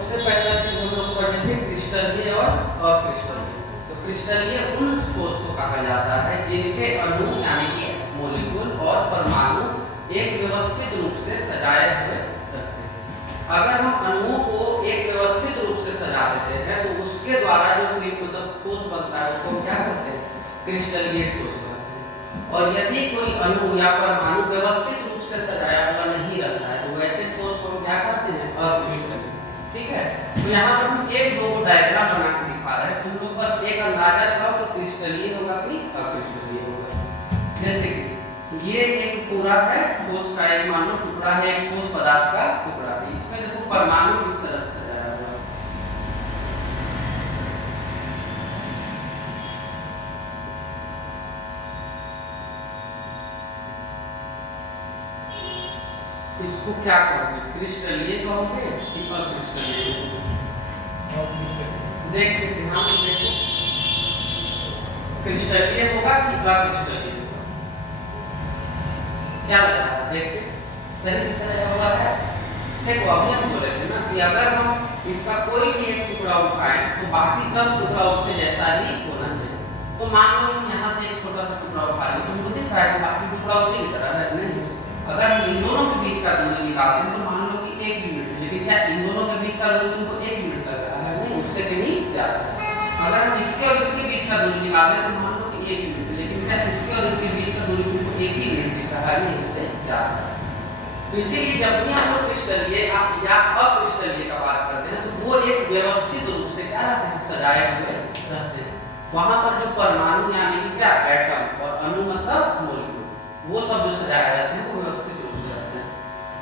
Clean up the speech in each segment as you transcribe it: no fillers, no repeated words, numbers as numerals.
सबसे पहला चीज हम लोग पढ़े थे क्रिस्टलीय और अक्रिस्टलीय। तो क्रिस्टलीय उन ठोस को कहा जाता है जिनके अणु यानी कि मॉलिक्यूल और परमाणु एक व्यवस्थित रूप से सजाए हुए रखते हैं। अगर हम अणुओं को एक व्यवस्थित रूप से सजा देते हैं तो उसके द्वारा जो मतलब ठोस बनता है उसको हम क्या करते हैं? क्रिस्टलीय ठोस कहते हैं। और यदि कोई अणु या परमाणु व्यवस्थित रूप से सजाया हुआ नहीं रहता है तो वैसे ठोस को हम क्या कहते हैं? अक्रिस्टलीय। ठीक है, तो यहाँ पर हम एक दो डायग्राम बना के दिखा रहे हैं, तुम लोग बस एक अंदाजा लगाओ कि क्रिस्टलीय होगा कि अक्रिस्टलीय होगा। जैसे कि ये एक पूरा है ठोस का, एक मान लो टुकड़ा है, एक ठोस पदार्थ का टुकड़ा है। इसमें देखो परमाणु किस तरह से सजाया हुआ है। इसको क्या कहोगे? क्रिस्टलीय कहोगे कि अक्रिस्टलीय? देखिए ध्यान से देखो, क्रिस्टलीय होगा कि अक्रिस्टलीय होगा? क्या लग रहा है? देखिए सही से सजाया हुआ है। देखो अभी हम बोले थे ना कि अगर हम इसका कोई भी एक टुकड़ा उठाएं तो बाकी सब टुकड़ा उसके जैसा ही होना चाहिए। तो मान लो हम यहाँ से एक छोटा सा टुकड़ा उठा लें, तुमको दिख रहा है कि बाकी टुकड़ा उसी की तरह है नहीं? अगर हम इन दोनों के बीच का दूरी निकालते हैं तो मान लो कि 1 यूनिट, लेकिन क्या इन दोनों के बीच का दूरी तुमको 1 यूनिट लग रहा है? नहीं, उससे कहीं ज्यादा है। अगर हम इसके और इसके बीच का दूरी निकालते हैं तो मान लो कि 1 यूनिट, लेकिन क्या इसके और इसके बीच का दूरी तुमको 1 ही यूनिट दिख रहा है? नहीं, उससे ज्यादा है। तो इसीलिए जब भी हम लोग क्रिस्टलीय या अक्रिस्टलीय का बात करते हैं तो वो एक व्यवस्थित रूप से क्या रहते हैं? सजाए हुए रहते हैं। वहां पर जो परमाणु यानी कि क्या एटम और अणु मतलब मॉलिक्यूल, वो सब जो सजाए जाते हैं वो व्यवस्थित रूप से रहते हैं।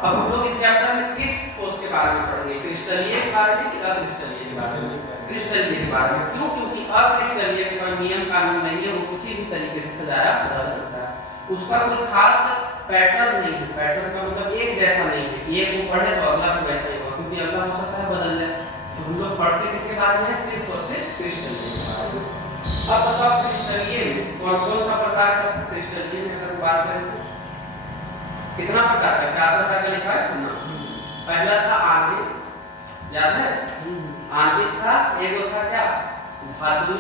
अब हम लोग इस चैप्टर में किस ठोस के बारे में पढ़ेंगे? क्रिस्टलीय के बारे में कि अक्रिस्टलीय के बारे में? क्रिस्टलीय के बारे में। क्यों? क्योंकि अक्रिस्टलीय का कोई नियम कानून नहीं है, वो किसी भी तरीके से सजाया जा सकता है। उसका कोई खास पैटर्न नहीं है। पैटर्न का मतलब एक जैसा नहीं है, एक वो पढ़े तो अगला भी वैसा ही होगा, क्योंकि अगला हो सकता है बदल जाए। तो हम लोग पढ़ते किसके बारे में? सिर्फ और सिर्फ क्रिस्टलीय के बारे में। अब बताओ क्रिस्टलीय में कौन कौन सा प्रकार का? क्रिस्टलीय में अगर बात करें तो कितना प्रकार का? 4 प्रकार का लिखा है ना। पहला था आणविक, याद है? आणविक था। एक था क्या? धातु,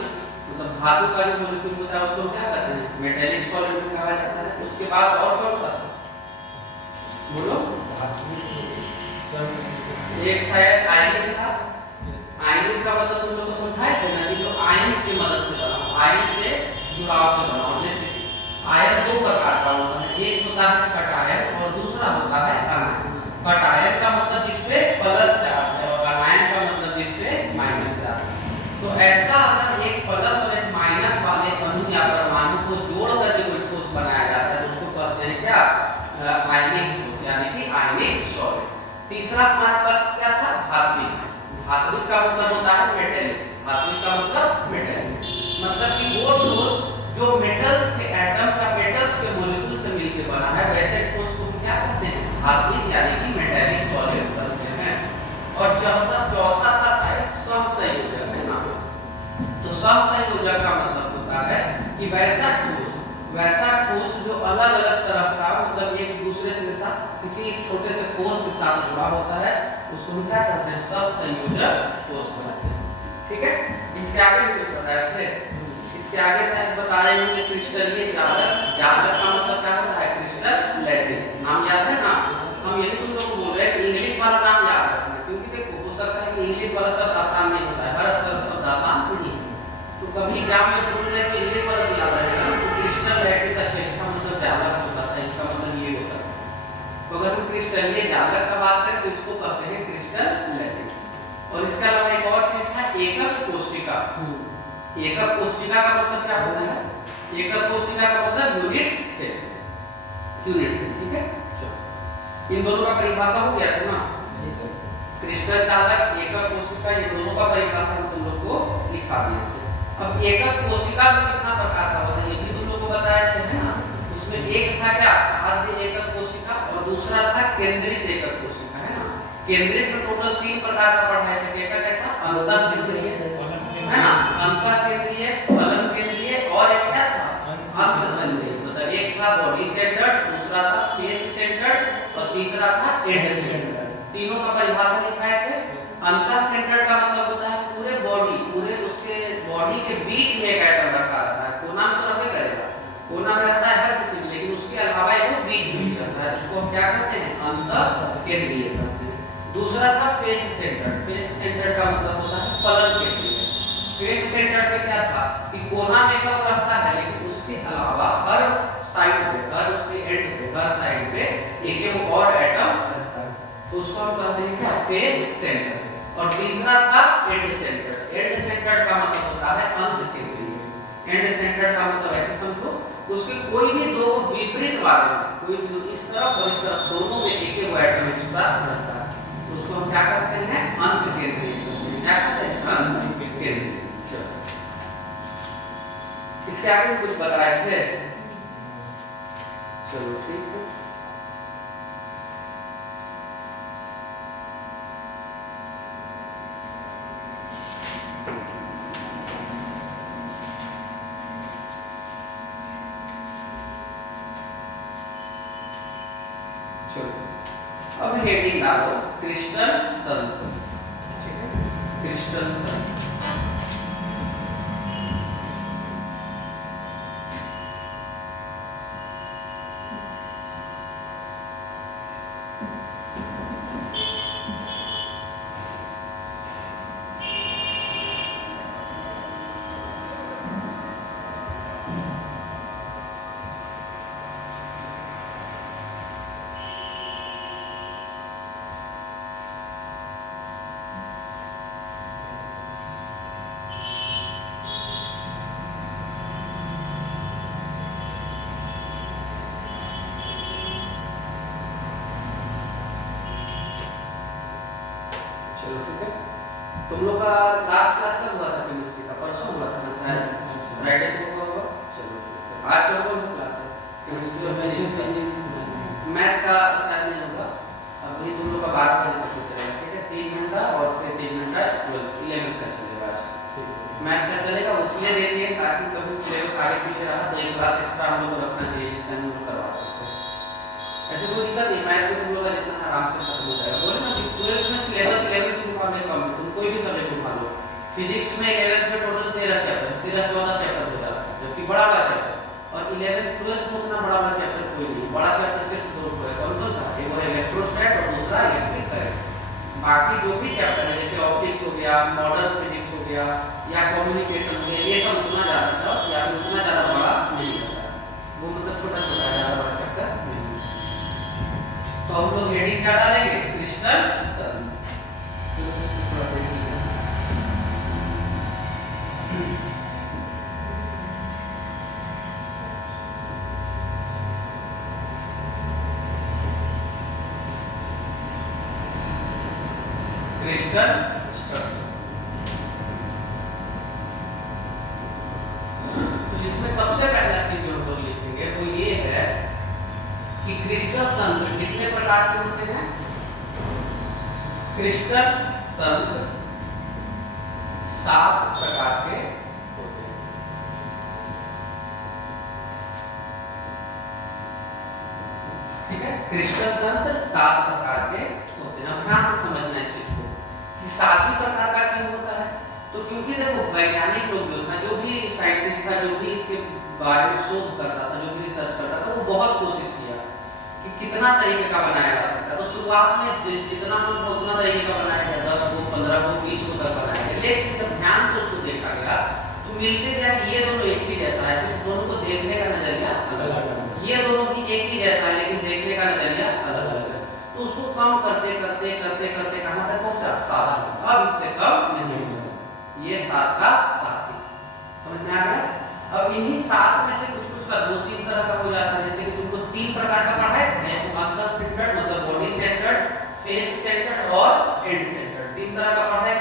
मतलब धातु का जो मॉलिक्यूल होता है उसको क्या कहते हैं? मेटेलिक सॉलिड कहा जाता है। उसके बाद और कौन सा? बोलो। एक शायद आयनिक था। आयनिक का मतलब तुम लोग को समझाए थे ना कि जो आयन्स की मदद से बना, आयन से जुड़ाव से बना। जैसे आयन 2 प्रकार का होता है, एक होता है कटायन और दूसरा होता है अनायन। कटायन का मतलब जिसपे प्लस चार्ज है और अनायन का मतलब जिसपे माइनस चार्ज है। तो ऐसा अगर एक प्लस और एक माइनस वाले अणु या परमाणु को जोड़ करके कोई ठोस बनाया जाता है तो उसको कहते हैं क्या? आयनिक ठोस, यानी कि आयनिक सॉलिड। तीसरा हमारे पास क्या था? धात्विक। धात्विक का मतलब होता है मेटेलिक। धात्विक का मतलब मेटेलिक, मतलब कि वो ठोस जो मेटल्स के एटम या मेटल्स के मॉलिक्यूल से मिलकर बना है, वैसे ठोस को क्या कहते हैं? धात्विक यानी कि मेटेलिक सॉलिड कहते हैं। और चौथा था शायद सहसंयोजक, है ना? तो सहसंयोजक का मतलब होता है कि वैसा ठोस जो अलग अलग तरह का, मतलब एक दूसरे से साथ किसी छोटे से फोर्स के साथ जुड़ा होता है, उसको हम क्या करते हैं? सहसंयोजक ठोस कहते हैं। ठीक है, इसके आगे भी कुछ बताए थे। इसके आगे शायद बता रहे होंगे क्रिस्टलीय जालक। जालक का मतलब क्या होता है? Crystal lattice. नाम याद है ना? हम यही तुम लोग बोल रहे हैं कि इंग्लिश वाला नाम याद रखना, क्योंकि देखो हो सकता है कि इंग्लिश वाला शब्द आसान नहीं होता है, हर शब्द आसान नहीं है। तो कभी एग्जाम में बोल रहे हैं कि इंग्लिश वाला भी याद रहेगा, तो क्रिस्टल लैटिस अच्छा इसका मतलब जालक होता है, इसका मतलब ये होता है। तो अगर हम क्रिस्टलीय जालक का बात करें तो इसको कहते हैं क्रिस्टल लैटिस। और इसके अलावा एक और चीज है एकक कोष्टिका। एकक कोष्टिका का मतलब क्या होता है? एकक कोष्टिका का मतलब यूनिट सेल। ठीक है, चलो इन दोनों का परिभाषा हो गया था ना? क्रिस्टल जालक, एकक कोशिका, ये दोनों का परिभाषा हम तुम लोग को लिखा दिए थे। अब एकक कोशिका में कितना प्रकार का होता है ये भी तुम लोग को बताए थे, है ना? उसमें एक था क्या? आद्य एकक कोशिका और दूसरा था केंद्रित एकक कोशिका, है ना? केंद्रित में टोटल 3 प्रकार का पढ़ाए थे। कैसा कैसा? अंतःकेंद्रीय, है ना? अंतःकेंद्रीय, फलन केंद्रीय और एक क्या था? अंतःकेंद्रीय। मतलब एक था बॉडी सेंटर्ड, दूसरा था फेस सेंटर्ड और तीसरा था हेड सेंटर्ड। तीनों का परिभाषा लिखाए थे। अंतः के बीच में एक एटम रखा रहता है। कोना में तो रखा करेगा, कोना में रहता है हर किसी में, लेकिन उसके अलावा वो बीच में रहता है, उसको हम क्या कहते हैं, अंत केंद्रीय कहते हैं। दूसरा था फेस सेंटर। फेस सेंटर का मतलब होता है फलन केंद्रीय। फेस सेंटर पे क्या था कि कोना में कब रहता है, लेकिन उसके अलावा हर साइड पे, हर उसके एंड पे, हर साइड पे एक और एटम रहता है, तो उसको हम कहते हैं क्या, फेस सेंटर। और तीसरा था एंड सेंटर। एंड सेंटर का मतलब होता है अंत केंद्रीय। एंड सेंटर का मतलब ऐसे समझो, उसके कोई भी दो विपरीत वाले में, कोई भी इस तरफ और इस तरफ दोनों में एक एटम एक्स्ट्रा रहता है, तो उसको हम क्या कहते हैं, अंत केंद्रीय। क्या कहते हैं, अंत केंद्रीय। इसके आगे भी कुछ बताए थे, चलो ठीक है। चलो अब हेडिंग डालो क्रिस्टल तंत्र, ठीक है, क्रिस्टल तंत्र। चलो ठीक है। तुम लोग का लास्ट क्लास कब हुआ था केमिस्ट्री का? परसों हुआ था ना शायद, फ्राइडे को हुआ होगा। चलो आज कौन सा क्लास है? केमिस्ट्री और फिजिक्स। मैथ का शायद नहीं होगा, अभी तुम लोग का 12 बजे तक चलेगा, ठीक है। 3 घंटा और फिर 3 घंटा 11th का चलेगा आज, ठीक है। मैथ का चलेगा, उसलिए दे दिए ताकि कभी सिलेबस आगे पीछे रहा तो एक क्लास एक्स्ट्रा हम लोग को रखना चाहिए, जिससे हम लोग करवा सकते हैं। ऐसे कोई दिक्कत नहीं, मैथ में तुम लोग का जितना आराम से खत्म हो जाएगा। बोले ना कि 12th में सिलेबस 11 तुम पढ़ने कम है, तुम कोई भी सब्जेक्ट उठा लो। फिजिक्स में 11th में टोटल 13 चैप्टर, 13-14 चैप्टर हो जाता है, जबकि बड़ा बड़ा चैप्टर। और 11th 12th में उतना बड़ा बड़ा चैप्टर कोई नहीं, बड़ा चैप्टर सिर्फ 2 है। कौन सा? एक वो है इलेक्ट्रोस्टैट और दूसरा इलेक्ट्रिक करंट। बाकी जो भी चैप्टर है जैसे ऑप्टिक्स हो गया, मॉडर्न फिजिक्स हो गया या कम्युनिकेशन हो गया, ये सब उतना ज़्यादा टफ या फिर उतना ज़्यादा बड़ा नहीं होता है, वो मतलब छोटा छोटा है, ज़्यादा बड़ा चैप्टर नहीं। तो हम लोग हेडिंग क्या डालेंगे, क्रिस्टल तंत्र। Crystal structure. तो इसमें सबसे पहला चीज जो हम लोग लिखेंगे वो ये है कि क्रिस्टल तंत्र कितने प्रकार के होते हैं। क्रिस्टल तंत्र 7 प्रकार के होते हैं, ठीक है। क्रिस्टल तंत्र 7 प्रकार के होते हैं। ध्यान से समझना इस चीज को कि 7 ही प्रकार का क्यों होता है। तो क्योंकि देखो वैज्ञानिक लोग जो था, जो भी साइंटिस्ट था, जो भी इसके बारे में शोध करता था, जो भी रिसर्च करता था, वो बहुत कोशिश किया कि कितना तरीके का बनाया जा सकता है। तो शुरुआत में जितना मन था उतना तरीके का बनाया गया, 10 को 15 को 20 को तक बनाया गया। लेकिन जब ध्यान से उसको देखा गया तो मिलते क्या कि ये दोनों एक ही जैसा है, सिर्फ दोनों को देखने का नजरिया अलग अलग। ये दोनों भी एक ही जैसा है लेकिन देखने का नजरिया अलग अलग है। तो उसको कम करते करते करते करते कहां तक पहुंचा, 7। अब इससे कम नहीं होगा, ये 7 का 7 ही। समझ में आ गया। अब इन्हीं 7 में से कुछ कुछ का 2-3 तरह का हो जाता है। जैसे कि तुमको 3 प्रकार का पढ़ा है, अंदर सेंटर्ड मतलब बॉडी सेंटर्ड, फेस सेंटर्ड और एंड सेंटर्ड, 3 तरह का पढ़ा है।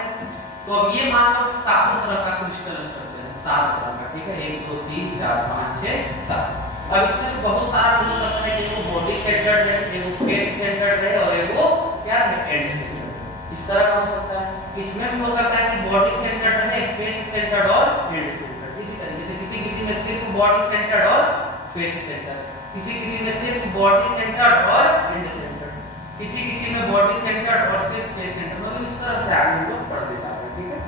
तो अब ये मान लो कि 7 तरह का क्रिस्टल स्ट्रक्चर है, 7 तरह का, ठीक है। 1 2 3 4 5 6 7। अब इसमें से बहुत सारा हो सकता है कि एक बॉडी सेंटर्ड है, एक फेस सेंटर्ड है और एक वो क्या है, एंड सेंटर्ड। इस तरह का हो सकता है। इसमें भी हो सकता है कि बॉडी सेंटर्ड है, फेस सेंटर्ड और एंड सेंटर्ड। इसी तरीके से किसी किसी में सिर्फ बॉडी सेंटर्ड और फेस सेंटर्ड, किसी किसी में सिर्फ बॉडी सेंटर्ड और एंड सेंटर्ड, किसी किसी में बॉडी सेंटर्ड और सिर्फ फेस सेंटर्ड। मतलब इस तरह से आगे हम लोग पढ़ते जाते हैं, ठीक है।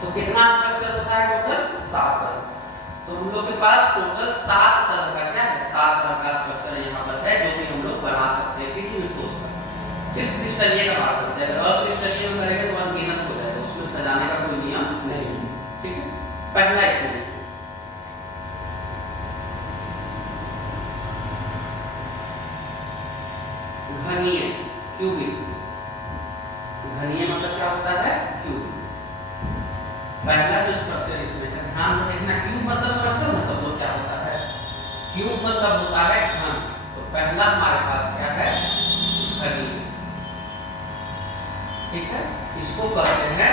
तो कितना स्ट्रक्चर होता है टोटल, 7 तरह। तो हम लोग के पास टोटल 7 तरह का क्या है, 7 तरह का स्ट्रक्चर यहाँ पर है जो कि हम लोग बना सकते हैं किसी भी ठोस का। सिर्फ क्रिस्टलीय का बात करते हैं, अगर अक्रिस्टलीय में करेंगे तो अनगिनत हो जाएगा, उसमें सजाने का कोई नियम नहीं है। ठीक है, पहला इसमें घनीय क्यूबिक। घनीय मतलब क्या होता है, क्यूब। पहला जो स्ट्रक्चर इसमें है, ध्यान से देखना, क्यूब मतलब समझते हो ना सब लोग क्या होता है, क्यूब मतलब होता है घन। तो पहला हमारे पास क्या है, घनीय। ठीक है, इसको कहते हैं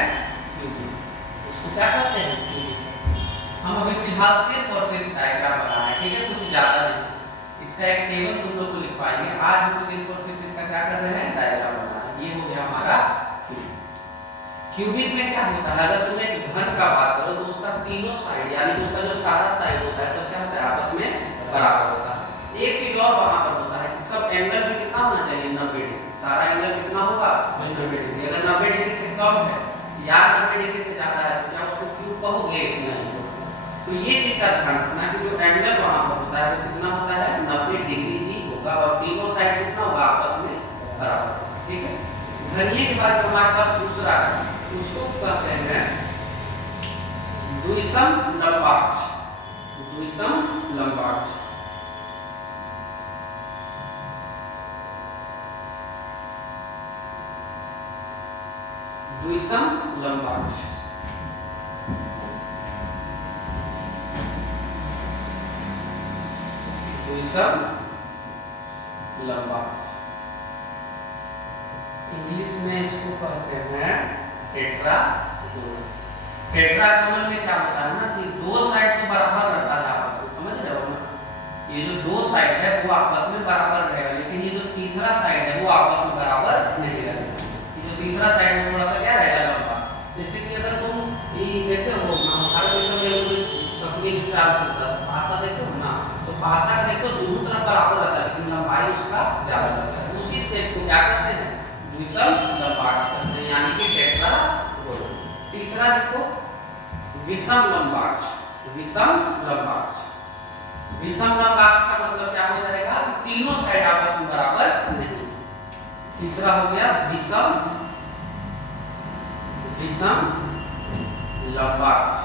क्यूबिक। इसको क्या कहते हैं, क्यूबिक। हम अभी फिलहाल सिर्फ और सिर्फ डायग्राम बना रहे हैं, ठीक है, कुछ ज्यादा नहीं। इसका एक टेबल तुम लोग को लिख पाएंगे। आज हम सिर्फ और सिर्फ इसका क्या कर रहे हैं, डायग्राम बना रहे हैं। ये हो गया हमारा क्यूबिक। क्यूबिक में क्या होता है, अगर तुम एक घन का बात करो तो उसका तीनों साइड यानी कि उसका जो सारा साइड होता है सब क्या होता है, आपस में बराबर होता है। एक चीज और वहां पर होता है कि सब एंगल भी कितना होना चाहिए, 90 डिग्री। सारा एंगल कितना होगा, 90 डिग्री। अगर 90 डिग्री से कम है या 90 डिग्री से ज्यादा है तो क्या उसको क्यूब कहोगे, नहीं। तो ये चीज का ध्यान रखना कि जो एंगल वहां पर होता है वो कितना होता है, 90 डिग्री ही होगा और तीनों साइड कितना होगा, आपस में बराबर। ठीक है, घनीय के बाद हमारे पास दूसरा है, उसको कहते हैं द्विसम लंबाक्ष। द्विसम लंबाक्ष। द्विसम लंबाक्ष। द्विसम लंबाक्ष इंग्लिश में इसको कहते हैं टेट्रागोनल। टेट्रागोनल में क्या होता है ना कि दो साइड तो बराबर रहता है आपस में, समझ रहे हो ना। ये जो दो साइड है वो आपस में बराबर रहेगा, लेकिन ये जो तीसरा साइड है वो आपस में बराबर नहीं रहेगा। ये जो तीसरा साइड है थोड़ा सा क्या रहेगा, लंबा। जैसे कि अगर तुम ये देखते हो हमारे देश में सपने की चाल चलता है, पासा देखते हो ना, तो पासा देखो दोनों तरफ बराबर रहता है लेकिन लंबाई उसका ज्यादा रहता है। उसी से क्या करते हैं, द्विसम लंबाक्ष करते हैं, यानी कि टेट्रागोनल। तीसरा देखो विषम लंबाक्ष। विषम लंबाक्ष। विषम लंबाक्ष का मतलब क्या हो जाएगा कि तीनों साइड आपस में बराबर नहीं। तीसरा हो गया विषम लंबाक्ष।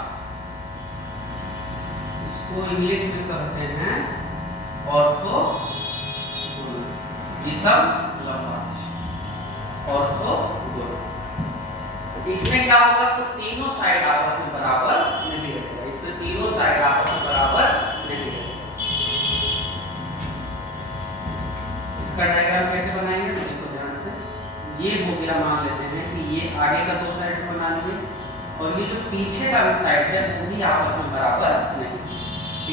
इसको इंग्लिश में कहते हैं ऑर्थोगोनल। विषम लंबाक्ष, ऑर्थोगोनल। इसमें क्या होगा तो तीनों साइड आपस में बराबर नहीं रहेगा। इसमें तीनों साइड आपस में बराबर नहीं रहेगा। इसका डायग्राम कैसे बनाएंगे तो देखो ध्यान से। ये हो गया, मान लेते हैं कि ये आगे का दो साइड बना लिए और ये जो पीछे का भी साइड है वो भी आपस में बराबर नहीं।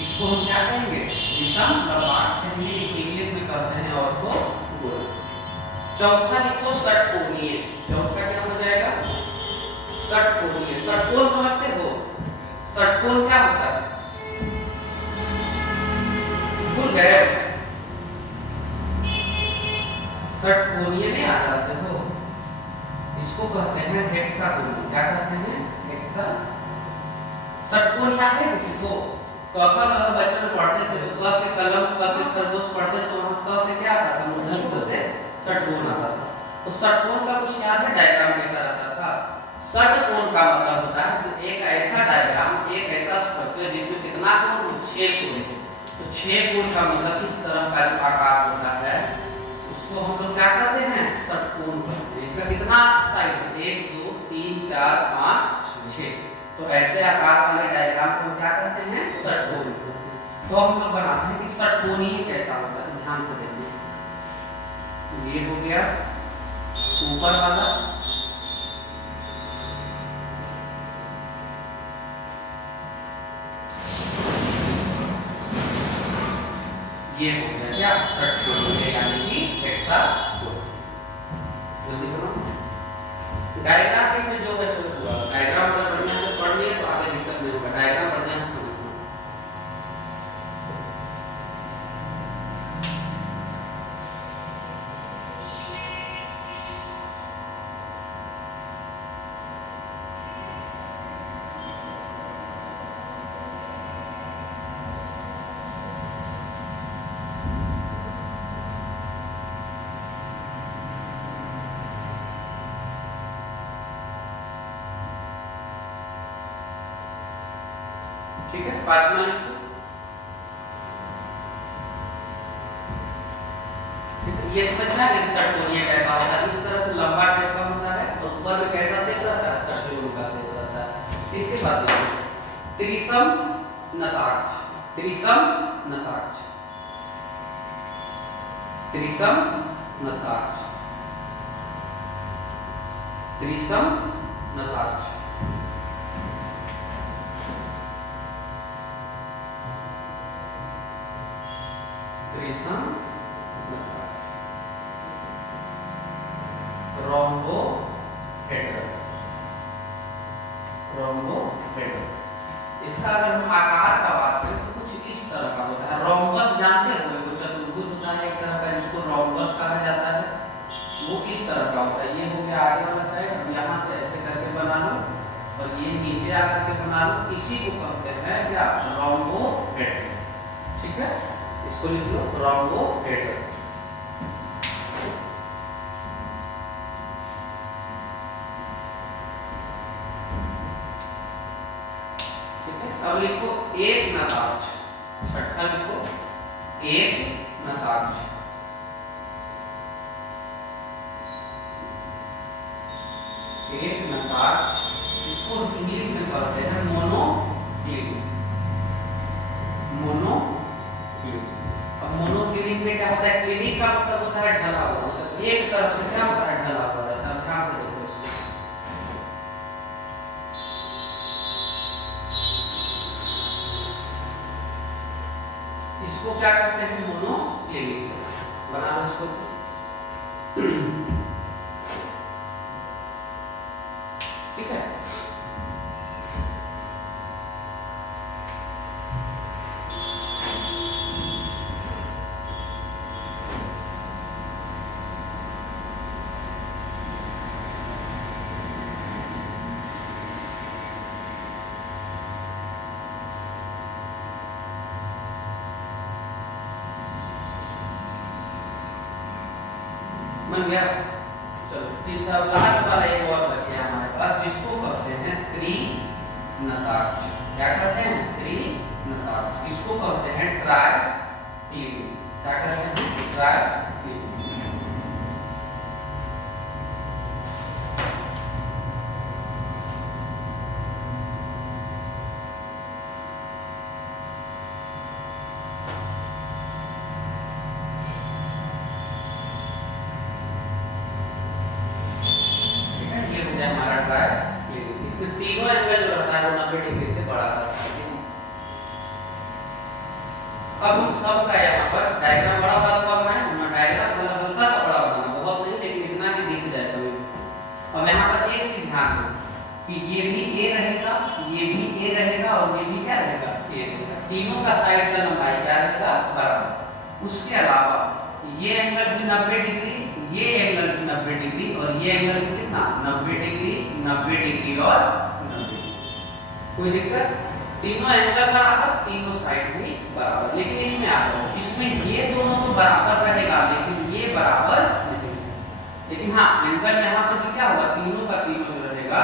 इसको हम क्या कहेंगे, विषम लंबाक्ष कहेंगे। इसको इंग्लिश में कहते हैं ऑर्थोगोनल। चौथा लिखो षटकोणीय। चौथा क्या हो जाएगा, षटकोणीय। षटकोण समझते हो, षटकोण क्या होता है, भूल गए, षटकोणीय नहीं आ जाते हो। इसको कहते हैं हेक्सागोनल। क्या कहते हैं, हेक्सा। षटकोण याद है किसी को, बचपन में पढ़ते थे तो क से कलम, क से खरगोश पढ़ते थे तो वहां स से क्या आता था, मूर्धन्य से षटकोण आता था। तो षटकोण का कुछ याद है, डायग्राम कैसा रहता था। षटकोण का मतलब होता है तो एक ऐसा डायग्राम, एक ऐसा स्ट्रक्चर जिसमें कितना कोण, 6 कोण। तो 6 कोण का मतलब इस तरह का जो आकार होता है उसको हम लोग क्या कहते हैं, षटकोण कहते हैं। इसका कितना साइड है, 1 2 3 4 5 6। तो ऐसे आकार वाले डायग्राम को हम क्या कहते हैं, षटकोण। तो हम लोग बनाते हैं कि षटकोणीय कैसा होता है, ध्यान से देखिए। ये हो गया ऊपर वाला, ये हो गया क्या, षटकोणीय यानी कि हेक्सागोनल। जल्दी बनाओ डायग्राम। किसमें जो वैसे हुआ, डायग्राम अगर बढ़िया से पढ़ लिए तो आगे दिक्कत नहीं होगा। डायग्राम बढ़िया से समझना। ठीक है, पांचवा लिखो। ये समझना है कि षटकोणीय कैसा होता है। इस तरह से लंबा टाइप का होता है और ऊपर में कैसा शेप रहता है, षटकोण का शेप रहता है। इसके बाद देखो त्रिसम नताक्ष, त्रिसम नताक्ष, त्रिसम नताक्ष, त्रिसम नताक्ष। त्रिसम रोम्बोहेड्रल, रोम्बोहेड्रल। इसका अगर हम आकार का बात करें तो कुछ इस तरह का होता है। रोम्बस जानते हो, वो चतुर्भुज होता है एक तरह का, जिसको रोम्बस कहा जाता है, वो इस तरह का होता है। ये हो गया आगे वाला साइड। अब यहाँ से ऐसे करके बना लो और ये नीचे आकर के बना लो। इसी को कहते हैं क्या, रोम्बोहेड्रल। ठीक है, इसको लिख लो रोम्बोहेड्रल। अब लिखो एक नताक्ष, छठा लिखो एक नताक्ष, एक नताक्ष। इसको इंग्लिश में कहते हैं मोनोक्लिनिक, मोनोक्लिनिक। अब मोनोक्लिनिक में क्या होता है, क्लिनिक का मतलब होता है ढला हुआ, मतलब एक तरफ से क्या होता है, ढला हुआ रहता है। ध्यान से देखो इसको क्या कहते हैं, मोनोक्लिनिक। बना लो इसको। ठीक है, बन गया। चलो तीसरा लास्ट वाला एक और बच गया हमारे पास, जिसको कहते हैं त्रिनताक्ष। क्या कहते हैं, त्रिनताक्ष। इसको कहते हैं ट्राइक्लिनिक। क्या कहते हैं, ट्राइक्लिनिक। इसमें तीनों एंगल जो रहता है वो 90 डिग्री से बड़ा रहता है। अब हम सब का यहाँ पर डायग्राम बड़ा बड़ा बनाए ना, डायग्राम मतलब हल्का सा बड़ा बनाना, बहुत नहीं, लेकिन इतना कि दिख जाए कभी। अब यहाँ पर एक चीज ध्यान दो कि ये भी ए रहेगा, ये भी ए रहेगा और ये भी क्या रहेगा, ए रहेगा। तीनों का साइड का लंबाई क्या रहेगा, बराबर। उसके अलावा ये एंगल भी 90 डिग्री, ये एंगल भी 90 डिग्री और ये एंगल भी कितना, 90 डिग्री, 90 डिग्री और 90 डिग्री। कोई दिक्कत, तीनों एंगल बराबर, तीनों साइड भी बराबर। लेकिन इसमें आ जाओ, इसमें ये दोनों तो बराबर रहेगा लेकिन ये बराबर नहीं। लेकिन हाँ, एंगल यहाँ पर भी क्या होगा, तीनों का तीनों जो रहेगा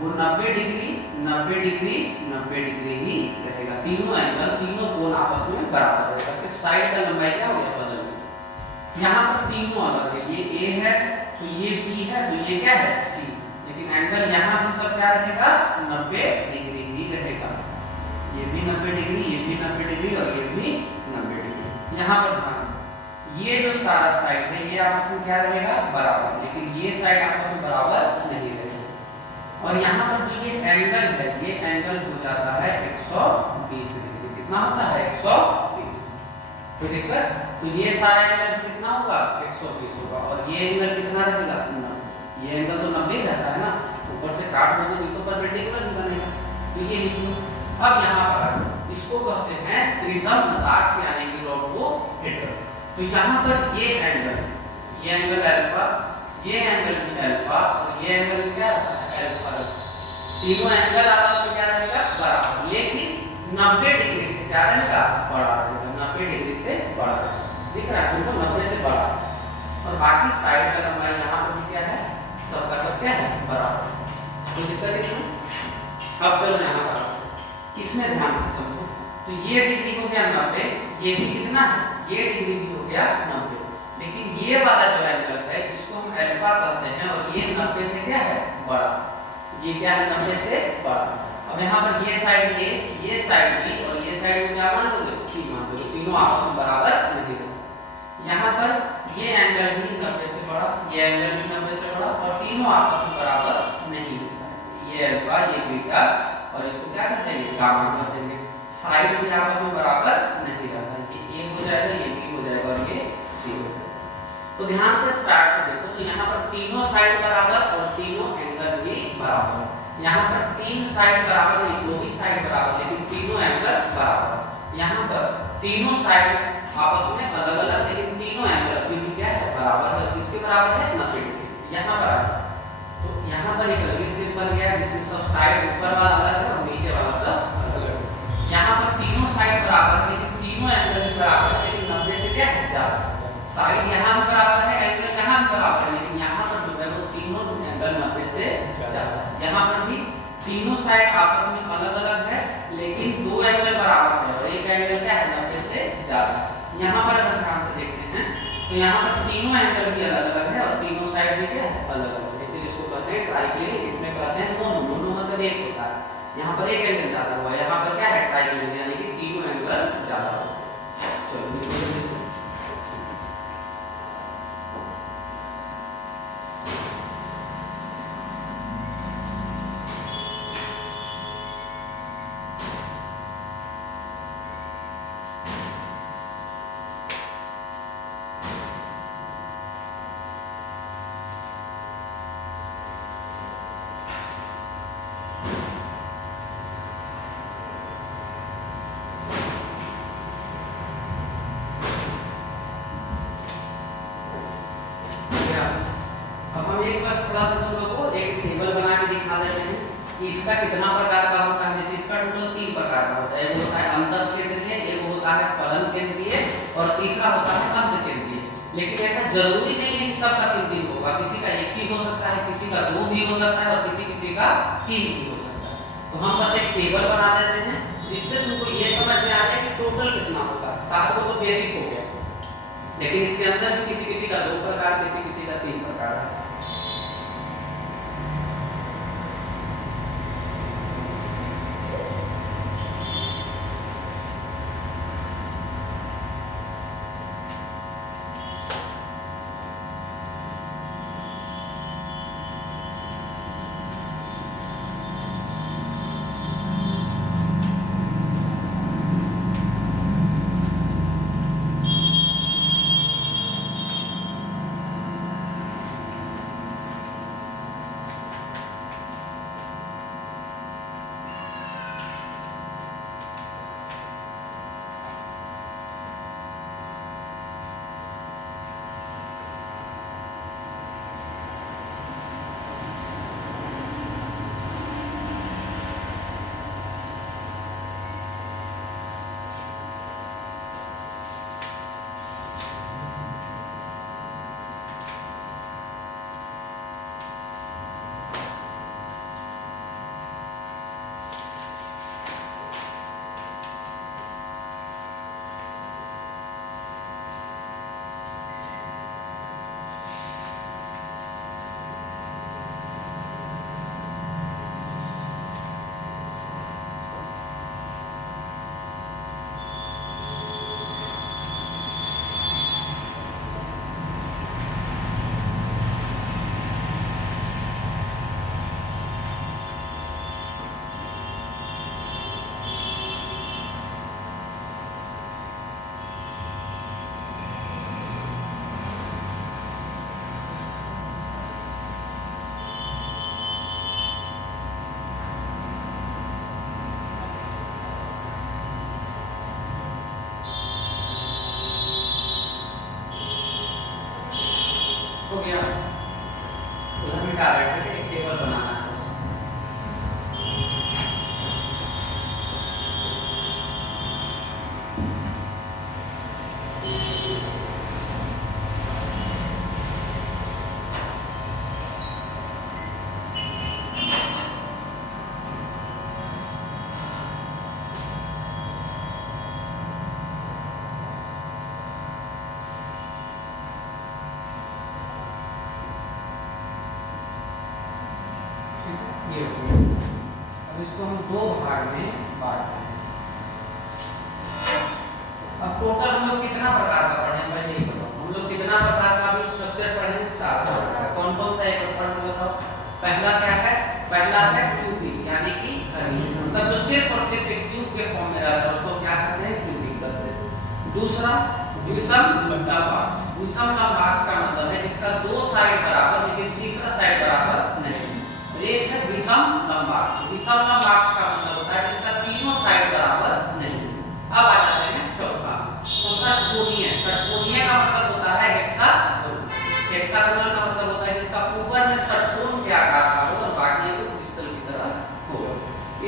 वो 90 डिग्री, 90 डिग्री, 90 डिग्री ही रहेगा। तीनों एंगल, तीनों कोण आपस में बराबर रहेगा। सिर्फ साइड का लंबाई क्या हो गया, बदल गया। यहाँ पर तीनों अलग है, ये ए है तो ये बी है तो ये क्या है, सी। लेकिन एंगल यहाँ भी सब क्या रहेगा, 90 डिग्री ही रहेगा। ये भी 90 डिग्री, ये भी 90 डिग्री और ये भी 90 डिग्री। यहाँ पर ध्यान, ये जो सारा साइड है ये आपस में क्या रहेगा, बराबर। लेकिन ये साइड आपस में बराबर नहीं रहेगा। और यहाँ पर जो ये एंगल है, ये एंगल हो जाता है 120 डिग्री। कितना होता है, 120। तो दिक्कत, तो ये सारा एंगल कितना होगा, 120 होगा। और ये एंगल कितना रहेगा, 90। ये एंगल तो 90 रहता है ना, ऊपर से काट दोगे तो परपेंडिकुलर ही बनेगा। तो ये लिख लो। अब यहाँ पर इसको कहते हैं त्रिसम नताक्ष यानी कि रोम्बोहेड्रल। तो यहाँ पर ये एंगल अल्फा, ये एंगल भी अल्फा और ये एंगल क्या है, अल्फा। तीनों एंगल आपस में क्या रहेगा, बराबर। लेकिन 90 डिग्री से क्या रहेगा, बड़ा रहेगा। 90 डिग्री से बड़ा रहेगा। दिख रहा है बिल्कुल 90 से बड़ा। और बाकी साइड का लंबाई यहाँ पर भी क्या है, सबका सब क्या है, बराबर। कोई दिक्कत इसमें। अब चलो यहाँ पर इसमें ध्यान से समझो। तो ये डिग्री हो गया 90, ये भी कितना है, ये डिग्री भी हो गया 90, लेकिन ये वाला जो एंगल है इसको हम अल्फा कहते हैं और ये 90 से क्या है, बड़ा। ये क्या है, 90 से बड़ा। अब यहाँ पर ये साइड ये साइड भी और ये साइड को क्या मान लोगे, सी मान लोगे, तीनों आपस में बराबर नहीं रहते। यहाँ पर ये एंगल भी 90 से बड़ा, ये एंगल भी 90 से बड़ा और तीनों आपस में बराबर नहीं होता। ये अल्फा, ये बीटा और इसको क्या कहते हैं, गामा कहते हैं। साइड भी आपस में बराबर नहीं रहता, ये ए हो जाएगा, ये बी हो जाएगा और ये सी हो जाएगा। तो ध्यान से स्टार्ट से देखो, तो यहाँ पर तीनों साइड बराबर और तीनों एंगल भी बराबर। यहाँ पर तीन साइड बराबर नहीं, दो ही साइड बराबर, लेकिन तीनों एंगल बराबर। यहाँ पर तीनों साइड आपस में अलग अलग, लेकिन तीनों एंगल अभी भी क्या है, बराबर है। किसके बराबर है, 90 डिग्री। यहाँ पर आ, तो यहाँ पर एक अलग सिर बन गया जिसमें सब साइड ऊपर वाला अलग है और नीचे वाला सब अलग है। यहाँ पर तीनों साइड बराबर है, लेकिन तीनों एंगल भी बराबर है, लेकिन 90 से क्या है, ज्यादा। साइड यहाँ भी बराबर है, एंगल यहाँ भी बराबर है, लेकिन यहाँ पर जो है वो तीनों एंगल 90 से ज्यादा। यहाँ पर भी तीनों साइड आपस में अलग अलग है, लेकिन दो एंगल बराबर है और एक एंगल क्या है, 90 से ज्यादा। यहाँ पर अगर ध्यान से देखते हैं तो यहाँ पर तीनों एंगल भी अलग अलग है और तीनों साइड भी क्या है, अलग अलग है। इसीलिए इसको कहते हैं ट्राइक्लिन, इसमें कहते हैं मोनो। मोनो मतलब एक होता है, यहाँ पर एक एंगल ज्यादा हुआ, यहाँ पर क्या है, ट्राइक्लिन, यानी कि तीनों एंगल ज्यादा हुआ। चलो एक बस थोड़ा सा तुम लोग को एक टेबल बना के दिखा देते हैं कि इसका कितना प्रकार का होता है। जैसे इसका टोटल 3 प्रकार का होता है, एक होता है अंतर केंद्रीय, एक होता है फलन केंद्रीय और तीसरा होता है अंत केंद्रीय। लेकिन ऐसा जरूरी नहीं है कि सबका 3 होगा, किसी का एक ही हो सकता है, किसी का 2 भी हो सकता है और किसी का 3 भी हो सकता है। तो हम बस एक टेबल बना देते हैं जिससे तुमको ये समझ में आ जाए कि टोटल कितना होगा। 7 को तो बेसिक हो गया, लेकिन इसके अंदर भी किसी का 2 प्रकार, किसी का 3 प्रकार है। में बांटते हैं। अब टोटल हम लोग कितना प्रकार का पढ़े पहले ही बताओ। हम लोग कितना प्रकार का भी स्ट्रक्चर पढ़े? 7 प्रकार का। कौन कौन सा एक पढ़ के बताओ। पहला क्या है? पहला है क्यूबिक, यानी कि मतलब जो सिर्फ और सिर्फ एक क्यूब के फॉर्म में रहता है उसको क्या कहते हैं? क्यूबिक कहते हैं। दूसरा विषम लंबार्च। विषम लंबार्च का मतलब है जिसका दो साइड बराबर लेकिन तीसरा साइड बराबर नहीं। और एक है विषम लंबार्च। विषम लंबार्च का मतलब होता है जिसका तीनों साइड बराबर नहीं। अब आ जाते हैं चौथा, तो षटकोणीय। षटकोणीय का मतलब होता है हेक्सागोनल। हेक्सागोनल का मतलब होता है जिसका ऊपर में षटकोण के आकार का हो और बाकी को क्रिस्टल की तरह हो।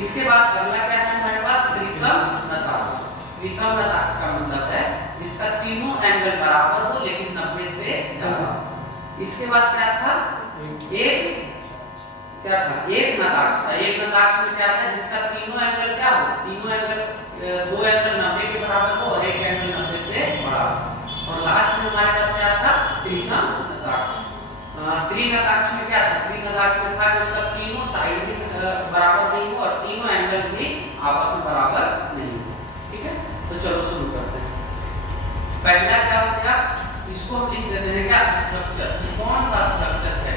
इसके बाद अगला क्या है हमारे पास? त्रिसम नतार्च। त्रिसम नतार्च का मतलब है जिसका तीनों एंगल बराबर हो लेकिन 90 से ज्यादा। इसके बाद क्या था? एक नतार्च था। एक नतार्च में क्या था? जिसका तीनों एंगल क्या हो? तीनों एंगल दो एंगल 90 के बराबर हो और एक एंगल 90 से बड़ा हो। और लास्ट में हमारे पास क्या था? त्रिसम नतार्च। त्रिनतार्च में क्या था? त्रिनतार्च में था कि उसका तीनों साइड भी बराबर नहीं हो और तीनों एंगल भी आपस में बराबर नहीं हो। ठीक है, तो चलो शुरू करते हैं। पहला क्या हो गया? इसको हम लिख देते हैं क्या? स्ट्रक्चर। कौन सा स्ट्रक्चर है?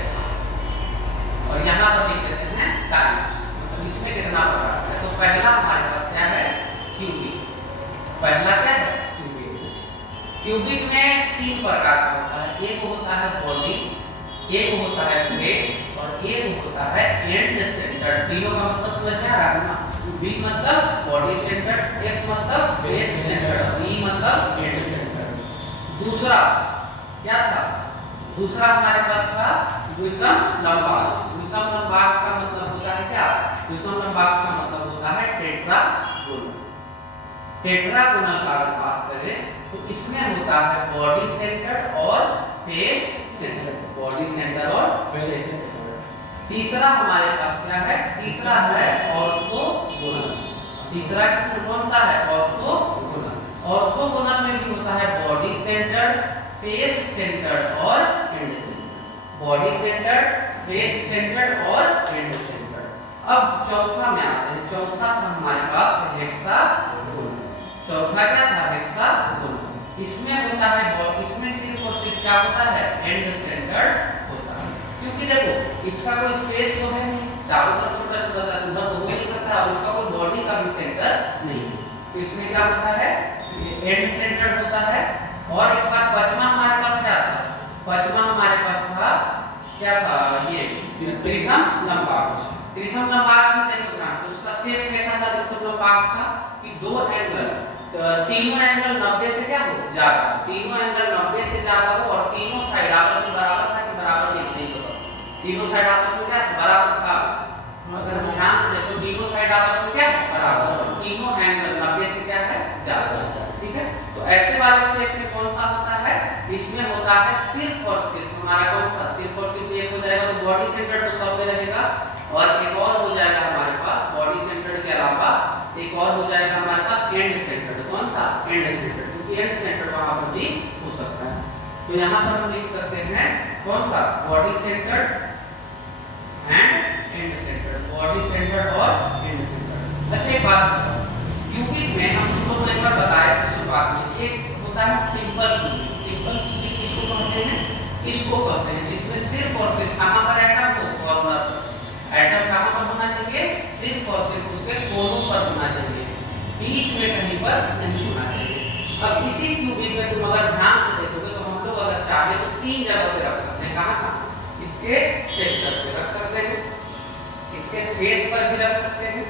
और यहाँ पर लिख देते हैं टाइप्स, मतलब इसमें कितना प्रकार है। तो पहला हमारे पास क्या है? क्यूबिक। पहला क्या है? क्यूबिक। क्यूबिक में 3 प्रकार का होता है। एक होता है बॉडी, एक होता है बेस और एक होता है एंड सेंटर। तीनों का मतलब समझ में आ रहा है ना? बी मतलब बॉडी सेंटर, एफ मतलब बेस सेंटर और ई मतलब एंड सेंटर। दूसरा क्या था? दूसरा हमारे पास था विषम लंबार्च। विषम लंबार्च का मतलब होता है क्या? विषम लंबार्च का मतलब होता है टेट्रागोनल। टेट्रागोनल का अगर बात करें तो इसमें होता है बॉडी सेंटर और फेस सेंटर। बॉडी सेंटर और फेस सेंटर। तीसरा हमारे पास क्या है? तीसरा है ऑर्थोगोनल। तीसरा कौन सा है? ऑर्थोगोनल। ऑर्थोगोनल में भी होता है बॉडी सेंटर, फेस सेंटर और and centre. Body centre, face centre और एंड सेंटर। अब चौथा में आते हैं। चौथा था हमारे पास हेक्सागोनल। चौथा क्या था? हेक्सागोनल। इसमें होता है इसमें सिर्फ और सिर्फ क्या होता है? एंड सेंटर होता है। क्योंकि देखो इसका कोई फेस तो है नहीं, चारों तरफ छोटा छोटा सा उधर तो हो नहीं सकता और इसका कोई बॉडी का भी सेंटर नहीं है। तो इसमें क्या होता है? एंड सेंटर होता है। और एक बार पांचवा हमारे पास क्या था? पांचवा हमारे पास था क्या था? ये त्रिसम लंबार्च। त्रिसम लंबार्च में देखो ध्यान से उसका शेप कैसा था? त्रिसम लंबार्च का कि दो एंगल, तो तीनों एंगल 90 से क्या हो? ज्यादा। तीनों एंगल 90 से ज्यादा हो और तीनों साइड आपस में बराबर था कि बराबर नहीं होगा? तीनों साइड आपस में क्या बराबर था? अगर हम ध्यान से देखो तीनों साइड आपस में क्या बराबर और तीनों एंगल 90 से क्या है? ज्यादा। ठीक है, तो ऐसे वाले शेप में कौन सा होता है? इसमें होता है सिर्फ और सिर्फ हमारा कौन सा? सिर्फ और सिर्फ एक हो जाएगा तो बॉडी सेंटर तो सब में रहेगा और एक और हो जाएगा हमारे पास बॉडी सेंटर के अलावा एक और हो जाएगा हमारे पास एंड सेंटर। कौन सा? एंड सेंटर, क्योंकि एंड सेंटर वहां पर भी हो सकता है। तो यहाँ पर हम लिख सकते हैं कौन सा? Body centre and and centre. Body centre और एंड सेंटर। अच्छा एक बात बताओ, क्यूबिक में हम लोगों को एक बार बताया था शुरुआत में, एक होता है सिंपल क्यूबिक। सिंपल क्यूबिक किसको कहते हैं? इसको कहते हैं जिसमें सिर्फ और सिर्फ कहां पर एटम हो? कॉर्नर पर। एटम कहां पर होना चाहिए? सिर्फ और सिर्फ उसके कोनों पर होना चाहिए, बीच में कहीं पर नहीं होना चाहिए। अब इसी क्यूबिक में तुम अगर ध्यान से देखोगे तो हम लोग अगर चाहे तो 3 जगह पे रख सकते हैं। कहां? इसके सेंटर पे रख सकते हैं, इसके फेस पर भी रख सकते हैं,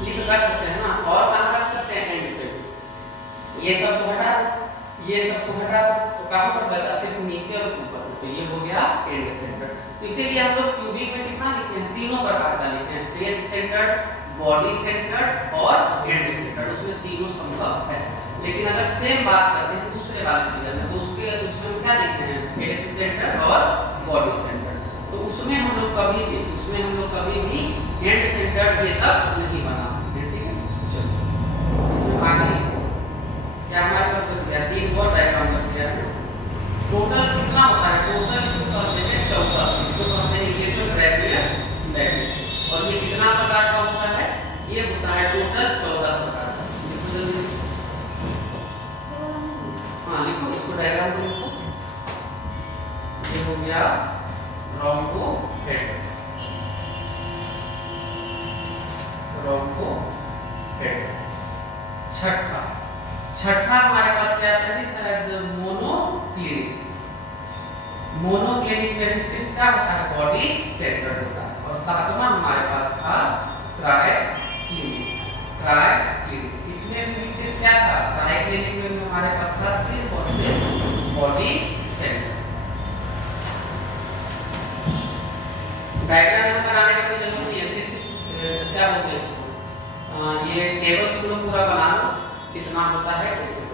लिख रख सकते हैं ना, और कहां रख सकते हैं? एंड पे। ये सब को हटा दो, ये सब को हटा दो, तो कहां पर बचा? सिर्फ नीचे और ऊपर। तो ये हो गया एंड सेंटर। तो इसीलिए हम लोग क्यूबिक में कितना लिखते हैं? तीनों प्रकार का लिखते हैं, फेस सेंटर, बॉडी सेंटर और एंड सेंटर। उसमें तीनों संभव है। लेकिन अगर सेम बात करते हैं दूसरे वाले फिगर में तो उसमें क्या लिखते हैं? फेस सेंटर और बॉडी सेंटर। तो उसमें हम लोग कभी भी एंड सेंटर ये सब नहीं बना सकते। ठीक है, चलो इसमें आगे लिखो। क्या हमारे पास बच गया? 3 और डायग्राम बच गया है। टोटल कितना होता है? टोटल इसको कहते हैं 14। इसको कहते हैं इंग्लिश में ट्रैपीजियम लैटिस। और ये कितना प्रकार का होता है? छठा हमारे पास क्या था जी शायद मोनोक्लिनिक। मोनोक्लिनिक में भी सिर्फ क्या होता है, बॉडी सेंटर्ड होता है। और सातवां हमारे पास था ट्राइक्लिनिक। इसमें भी सिर्फ क्या था, ट्राइक्लिनिक में भी हमारे पास था सिर्फ और सिर्फ बॉडी सेंटर। डायग्राम यहाँ बनाने का कोई जरूरत नहीं है, सिर्फ क्या बोलते हैं इसको, ये टेबल तुम लोग पूरा बना लो कितना होता है कैसे।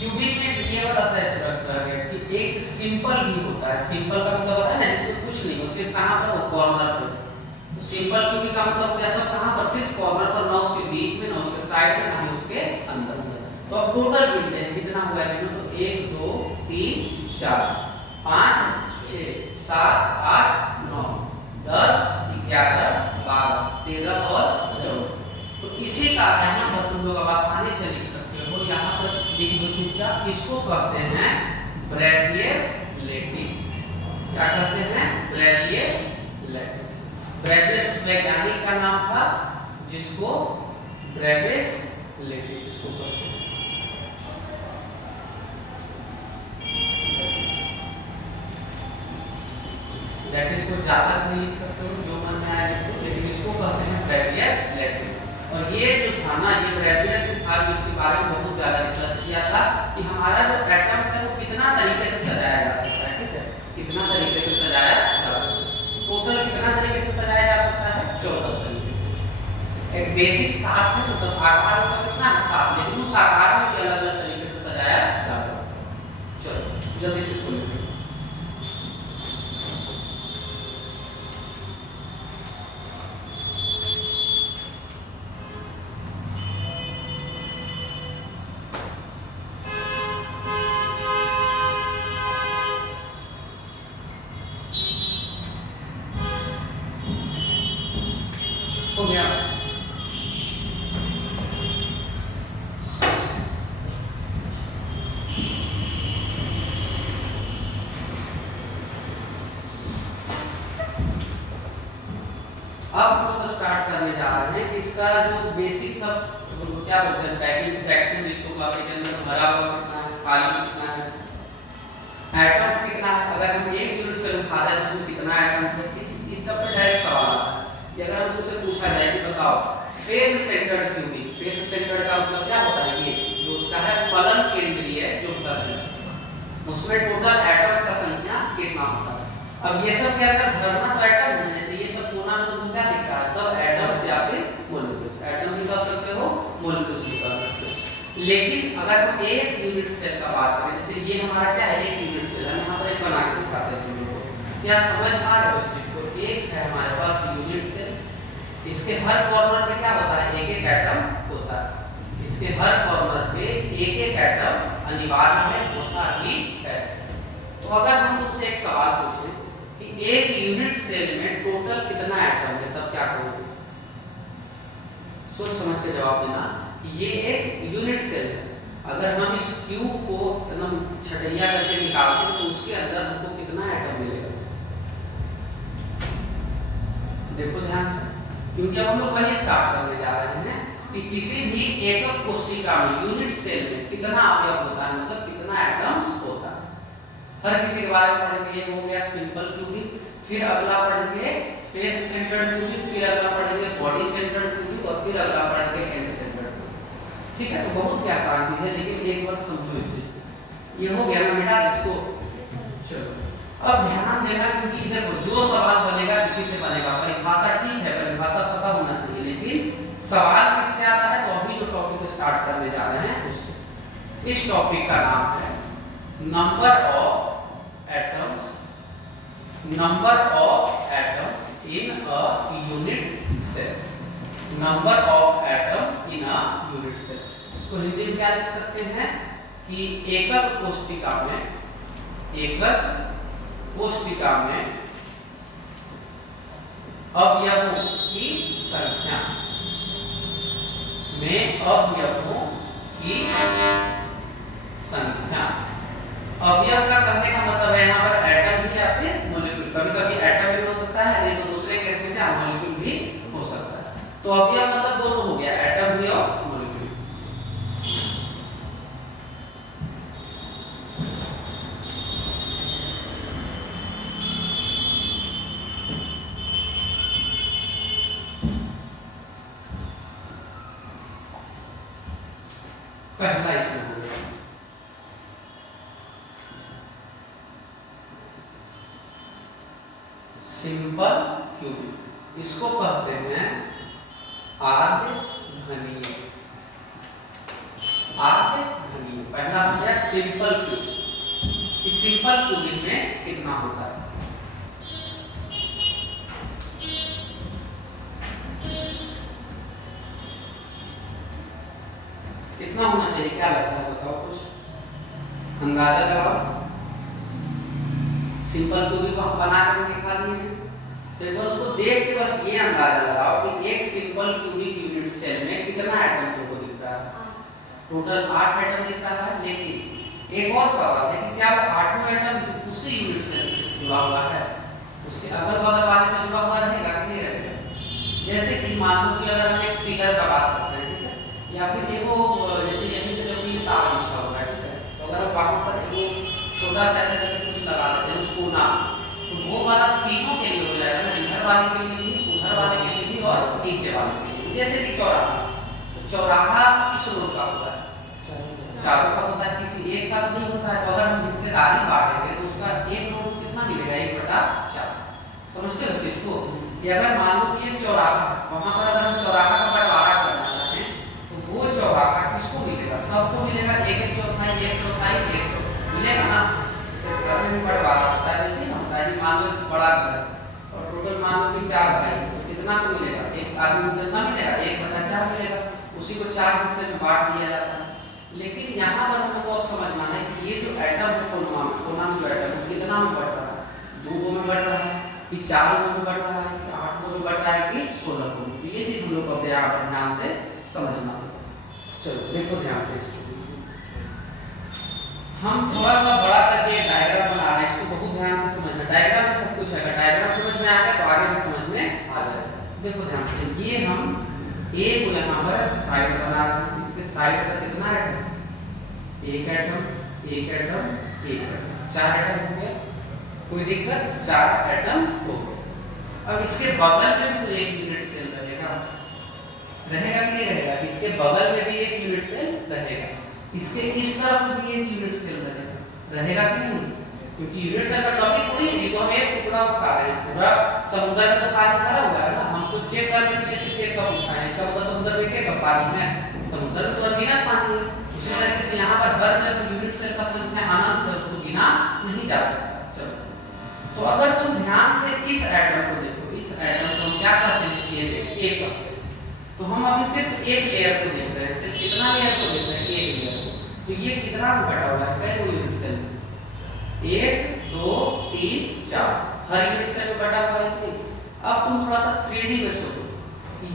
क्यूबिक में ये वाला स्ट्रक्चर है कि एक सिंपल भी होता है। सिंपल का मतलब होता है ना जिसमें कुछ नहीं हो, सिर्फ कहां पर हो, कॉर्नर पर। तो सिंपल क्यूबिक का मतलब क्या, सब कहां पर, सिर्फ कॉर्नर पर, ना उसके बीच में, ना उसके साइड में, ना ही उसके अंदर। तो अब टोटल गिनते हैं कितना हुआ है, तो 1 2 3 4 5 6 7 8 9 10 11 12 13 और 14। तो इसी का यहाँ पर तुम लोग आसानी से लिख सकते हो। यहाँ पर लिख दो चुपचाप, इसको कहते हैं ब्रेवियस लेटिस। क्या कहते हैं, ब्रेवियस लेटिस। ब्रेवियस वैज्ञानिक का नाम था जिसको ब्रेवियस लेटिस इसको कहते हैं। लेटिस को ज्यादा नहीं लिख सकते हो, जो मन में आए लिखो, लेकिन इसको कहते हैं ब्रेवियस लेटिस। और ये जो था ना, ये ब्रेवियस था जो इसके बारे में बहुत ज्यादा रिसर्च किया था कि हमारा जो एटम्स है वो कितना तरीके से सजाया जा सकता है। ठीक है, कितना तरीके से सजाया जा सकता है, टोटल कितना तरीके से सजाया जा सकता है, 14 तरीके से। एक बेसिक 7 है, मतलब आकार उसका कितना है, 7, लेकिन उस आकार में भी अलग अलग तरीके से सजाया जा सकता है। चलो जल्दी से इसको लिखो। हो गया। अब हम लोग स्टार्ट करने जा रहे हैं। इसका जो बेसिक सब क्या बोलते हैं, पैकिंग फ्रैक्शन जिसको कहते हैं, अंदर भरा हुआ कितना है, खाली कितना है, एटम्स कितना है। अगर हम एक यूनिट सेल उठाते हैं तो उसमें कितना एटम्स है, इस सब पर डायरेक्ट सवाल आता है कि अगर हम तुमसे पूछा जाए कि बताओ face centred cubic, face centred का मतलब क्या होता है, ये जो उसका है फलन केंद्रीय जो होता है उसमें टोटल एटम्स का संख्या कितना होता है। अब ये सब के अंदर धरना तो एटम है, जैसे ये सब कोना में तुम क्या लिखा है, सब एटम्स या फिर मॉलिक्यूल्स। एटम भी कह सकते हो, मॉलिक्यूल्स भी कह सकते हो। लेकिन अगर हम एक यूनिट सेल का बात करें, जैसे ये हमारा क्या है, एक यूनिट सेल है, यहाँ पर एक बना के दिखाते हैं तुम लोगों को, क्या समझ आ रहा है उस चीज को। एक है हमारे पास यूनिट सेल, इसके हर कॉर्नर पे क्या होता है, एक एक एटम होता है। इसके हर कॉर्नर पे एक एक एटम अनिवार्य में होता ही है। तो अगर हम तुमसे एक सवाल पूछें कि एक यूनिट सेल में टोटल कितना एटम है, तब क्या करोगे, सोच समझ के जवाब देना कि ये एक यूनिट सेल है। अगर हम इस क्यूब को एकदम छटैया करके निकालते हैं तो उसके अंदर हमको कितना एटम मिलेगा, देखो ध्यान से, क्योंकि अब हम लोग वही स्टार्ट करने जा रहे हैं कि किसी भी एकक कोशिका में, यूनिट सेल में कितना अवयव होता है, मतलब कितना एटम्स होता है। हर किसी के बारे में पढ़ेंगे। ये हो गया सिंपल क्यूबिक, फिर अगला पढ़ेंगे फेस सेंटर्ड क्यूबिक, फिर अगला पढ़ेंगे बॉडी सेंटर्ड क्यूबिक, और फिर अगला पढ़ेंगे एंड सेंटर्ड क्यूबिक। ठीक है, तो बहुत ही आसान चीज है, लेकिन एक बार समझो इस चीज को। ये हो गया ना बेटा, इसको चलो अब ध्यान देना, क्योंकि देखो जो सवाल बनेगा इसी से बनेगा। परिभाषा ठीक है, परिभाषा पता होना चाहिए, लेकिन सवाल किससे आता है? तो अभी जो टॉपिक स्टार्ट करने जा रहे हैं उससे। इस टॉपिक का नाम है number of atoms, number of atoms in a unit cell, number of atom in a unit cell. इसको हिंदी में क्या लिख सकते हैं कि एकक कोष्टिका में, एकक कोष्टिका में अवयवों की संख्या में, अवयवों की संख्या। अवयव का करने का मतलब है यहाँ पर एटम भी या फिर मॉलिक्यूल। कभी कभी एटम भी हो सकता है, नहीं तो दूसरे केस में क्या मॉलिक्यूल भी हो सकता है। तो अवयव मतलब दोनों हो गया, एटम भी और मॉलिक्यूल। पहला इसमें हो गया सिंपल क्यूबिक, इसको कहते हैं आद्य घनीय, आद्य घनीय। पहला हो गया सिंपल क्यूबिक। इस सिंपल क्यूबिक में कितना होता है? कितना होना चाहिए, क्या लगता है? बताओ, कुछ अंदाजा लगाओ। सिंपल क्यूबिक को हम बना कर दिखा दिए हैं, तो एक बार उसको देख के बस ये अंदाजा लगाओ कि एक सिंपल क्यूबिक यूनिट सेल में कितना एटम तुमको दिख रहा है? टोटल 8 एटम दिख रहा है। लेकिन एक और सवाल है कि क्या वो 8वां एटम उसी यूनिट सेल से जुड़ा हुआ है? उसके अगल बगल वाले से जुड़ा हुआ रहेगा कि नहीं रहेगा? जैसे कि मान लो कि अगर हम एक फिगर का बात करते हैं, ठीक है, या फिर एगो जैसे यहीं पे जब ये तार बिछा हुआ है, ठीक है, तो अगर हम वहां पर एगो छोटा सा ऐसा करके कुछ लगा देते हैं उसको ना, तो वो वाला तीनों के लिए हो जाएगा ना, इधर वाले के लिए भी, उधर वाले के लिए भी और नीचे वाले के लिए। जैसे कि चौराहा, तो चौराहा किस रोड का होता है? चारों का होता है, किसी एक का तो नहीं होता है। तो अगर हम हिस्सेदारी बांटेंगे तो उसका एक रोड कितना मिलेगा? 1/4। समझते हो चीज को? कि अगर मान लो कि एक चौराहा, वहां पर अगर हम चौराहा का बंटवारा करना चाहें तो वो चौराहा किसको मिलेगा? सबको मिलेगा। एक चौथाई, एक चौथाई, एक चौथाई मिलेगा ना। जैसे घर में भी बंटवारा होता है, वैसे ही होता है। मान लो एक बड़ा घर और टोटल मान लो कि 4 भाई, तो कितना को मिलेगा? एक आदमी को कितना मिलेगा? 1/4 मिलेगा। उसी को 4 हिस्से में बांट दिया जाता है। लेकिन यहाँ पर हम लोग को अब समझना है कि ये जो एटम है कोना में जो एटम है कितना में बढ़ रहा है? 2 में बढ़ रहा है कि 4 में बढ़ रहा है कि 8 में बढ़ रहा है कि 16 में? ये चीज हम लोग को यहाँ पर ध्यान से समझना होगा। चलो देखो ध्यान से, हम थोड़ा सा बड़ा करके डायग्राम बना रहे हैं, इसको बहुत ध्यान से समझना। डायग्राम में सब कुछ है, डायग्राम समझ में आ गया तो आगे भी समझ में आ जाएगा। देखो ध्यान से, ये हम ए को यहाँ पर साइड बना रहे हैं, इसके साइड पर कितना एटम? एक एटम, एक एटम, एक एटम, 4 एटम हो गया। कोई दिक्कत? 4 एटम हो गए। अब इसके बगल में भी तो एक यूनिट सेल रहेगा, रहेगा कि नहीं रहेगा? इसके बगल में भी एक यूनिट सेल रहेगा, इसके इस तरफ भी एक यूनिट सेल रहेगा, रहेगा कि नहीं? क्योंकि यूनिट सेल का टॉपिक थोड़ी है, तो हम एक टुकड़ा उठा रहे हैं। पूरा समुद्र में तो पानी भरा हुआ है ना, हमको चेक करने के लिए सिर्फ एक कप उठाए, इसका मतलब समुद्र में क्या कप पानी है? समुद्र में तो अनगिनत पानी है। उसी तरीके से यहाँ पर हर जगह यूनिट सेल का संख्या अनंत है, उसको गिना नहीं जा सकता। चलो, तो अगर तुम ध्यान से इस एटम को देखो, इस एटम को हम क्या कहते हैं? ये एक कहते हैं। तो हम अभी सिर्फ एक लेयर को देख रहे हैं, सिर्फ कितना लेयर को देख रहे हैं? एक लेयर को। तो ये कितना में बटा हुआ है? कई यूनिट सेल में? 1 2 3 4 हर यूनिट सेल में बटा हुआ है कि? अब तुम थोड़ा सा 3D में सोचो,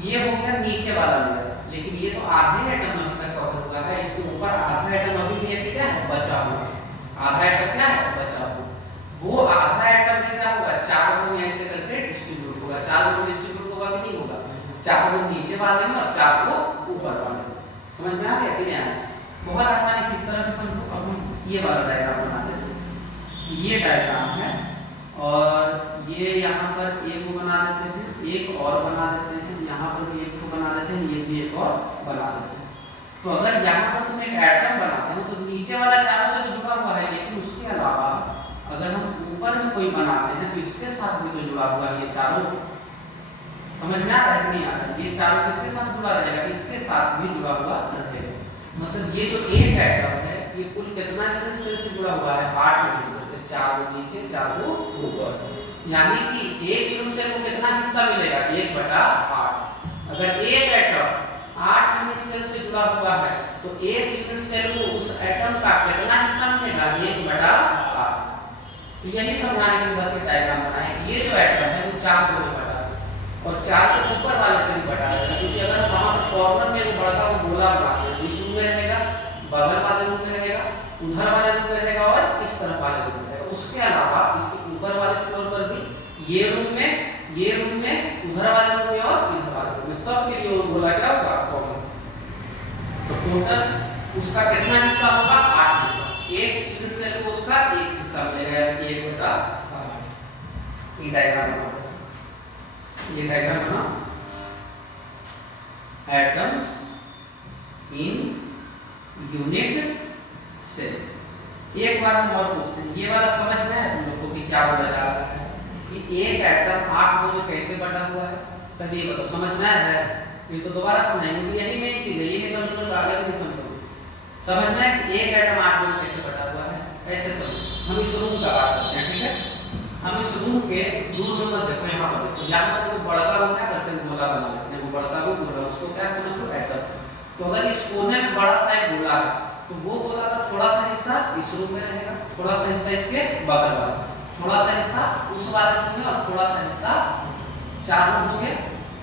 ये हो गया नीचे वाला लेयर, लेकिन ये तो आधे एटम अभी तक कवर हुआ है, इसके ऊपर आधा एटम अभी भी ऐसे क्या है? बचा हुआ। आधा एटम क्या है? बचा हुआ। वो आधा एटम में क्या होगा? 4 गुण ऐसे करके डिस्ट्रीब्यूट होगा। 4 गुण डिस्ट्रीब्यूट होगा कि नहीं होगा? 4 गुण नीचे वाले में और 4 को ऊपर वाले में। समझ में आ गया कि नहीं आया? बहुत आसानी से इस तरह से समझो। अब हम ये वाला डायग्राम बना देते हैं। ये डायग्राम है और ये यहाँ पर एक को बना देते हैं, एक और बना देते हैं, यहाँ पर भी एक को बना देते हैं, ये भी एक और बना देते हैं। तो अगर यहाँ पर तुम एक एटम बनाते हो तो नीचे वाला चारों से तो जुड़ा हुआ है, लेकिन उसके अलावा अगर हम ऊपर में कोई बनाते हैं तो इसके साथ भी तो जुड़ा हुआ है ये चारों। समझ में आ रहा है कि नहीं आ रहा है? ये चारों किसके साथ जुड़ा रहेगा? इसके साथ भी जुड़ा हुआ रहेगा। मतलब ये जो एक एटम है ये कुल कितना यूनिट सेल से जुड़ा हुआ है? 8 यूनिट सेल से, 4 को नीचे 4 को ऊपर। यानी कि एक यूनिट सेल को कितना हिस्सा मिलेगा? 1/8। अगर एक एटम 8 यूनिट सेल से जुड़ा हुआ है तो एक यूनिट सेल को उस एटम का कितना हिस्सा मिलेगा? 1/8। तो यही समझाने के लिए बस ये डायग्राम बनाए कि ये जो एटम है वो 4 को बटा और 4 को ऊपर वाले से भी बटा रहेगा, क्योंकि अगर वहां पर कॉर्नर में एक बड़ा वो गोला बनाते हैं, इस रूम में रहेगा, बगल वाले रूम में रहेगा, उधर वाले रूम में रहेगा और इस तरफ वाले रूम में रहेगा। उसके अलावा इसके ऊपर वाले फ्लोर पर भी ये रूम में, उधर वाले रूम में और इधर वाले रूम में, सब के लिए वो गोला क्या होगा? कॉर्नर। तो टोटल उसका कितना हिस्सा होगा? 8 हिस्सा। एक यूनिट सेल को उसका एक हिस्सा मिलेगा, यानी कि 1/8। ये डायग्राम बनाओ, ये डायग्राम बनाओ। Atoms in unit cell. एक बार हम और पूछते हैं, ये वाला समझ में है तुम लोग को कि क्या बोला जा रहा है? कि एक एटम 8 भागों में कैसे बटा हुआ है? तभी ये बताओ, समझ में आया है? ये तो दोबारा समझाएंगे, यही मेन चीज है, ये नहीं समझो तो आगे नहीं समझोगे। समझ में है कि एक एटम 8 भागों में कैसे बटा हुआ है? ऐसे समझो। हम इस रूम का बात करते हैं, ठीक है? हम इस रूम के दूर में मत देखो, यहाँ पर देखो, यहाँ पर देखो बड़का रूम क्या करते हैं? गोला बना लेते हैं। वो बड़का रूम गोला, उसको क्या समझ लो? एटम। तो अगर इस कोने में बड़ा सा एक गोला है तो वो गोला का थोड़ा सा हिस्सा इस रूम में रहेगा, थोड़ा सा हिस्सा इसके बगल वाला, थोड़ा सा हिस्सा उस वाले रूम में और थोड़ा सा हिस्सा, 4 रूम हो गए।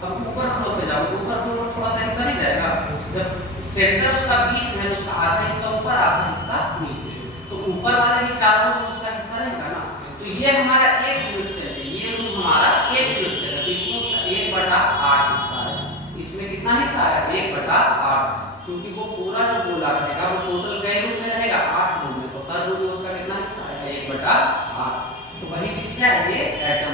अब ऊपर फ्लोर पे जाओ तो ऊपर फ्लोर में थोड़ा सा हिस्सा नहीं जाएगा? जब सेंटर उसका बीच में है तो उसका आधा हिस्सा ऊपर, आधा हिस्सा नीचे, तो ऊपर वाले ही 4 रूम में उसका हिस्सा रहेगा ना। तो ये हमारा एक यूनिट सेल है, ये रूम हमारा एक यूनिट सेल है, तो इसमें उसका 1/8 हिस्सा है। इसमें कितना हिस्सा है? 1/8, क्योंकि वो पूरा जो गोला रहेगा वो टोटल कई रूम में रहेगा? 8 रूम में। तो हर रूम में उसका कितना हिस्सा है? 1/8। तो वही चीज क्या है? ये एटम।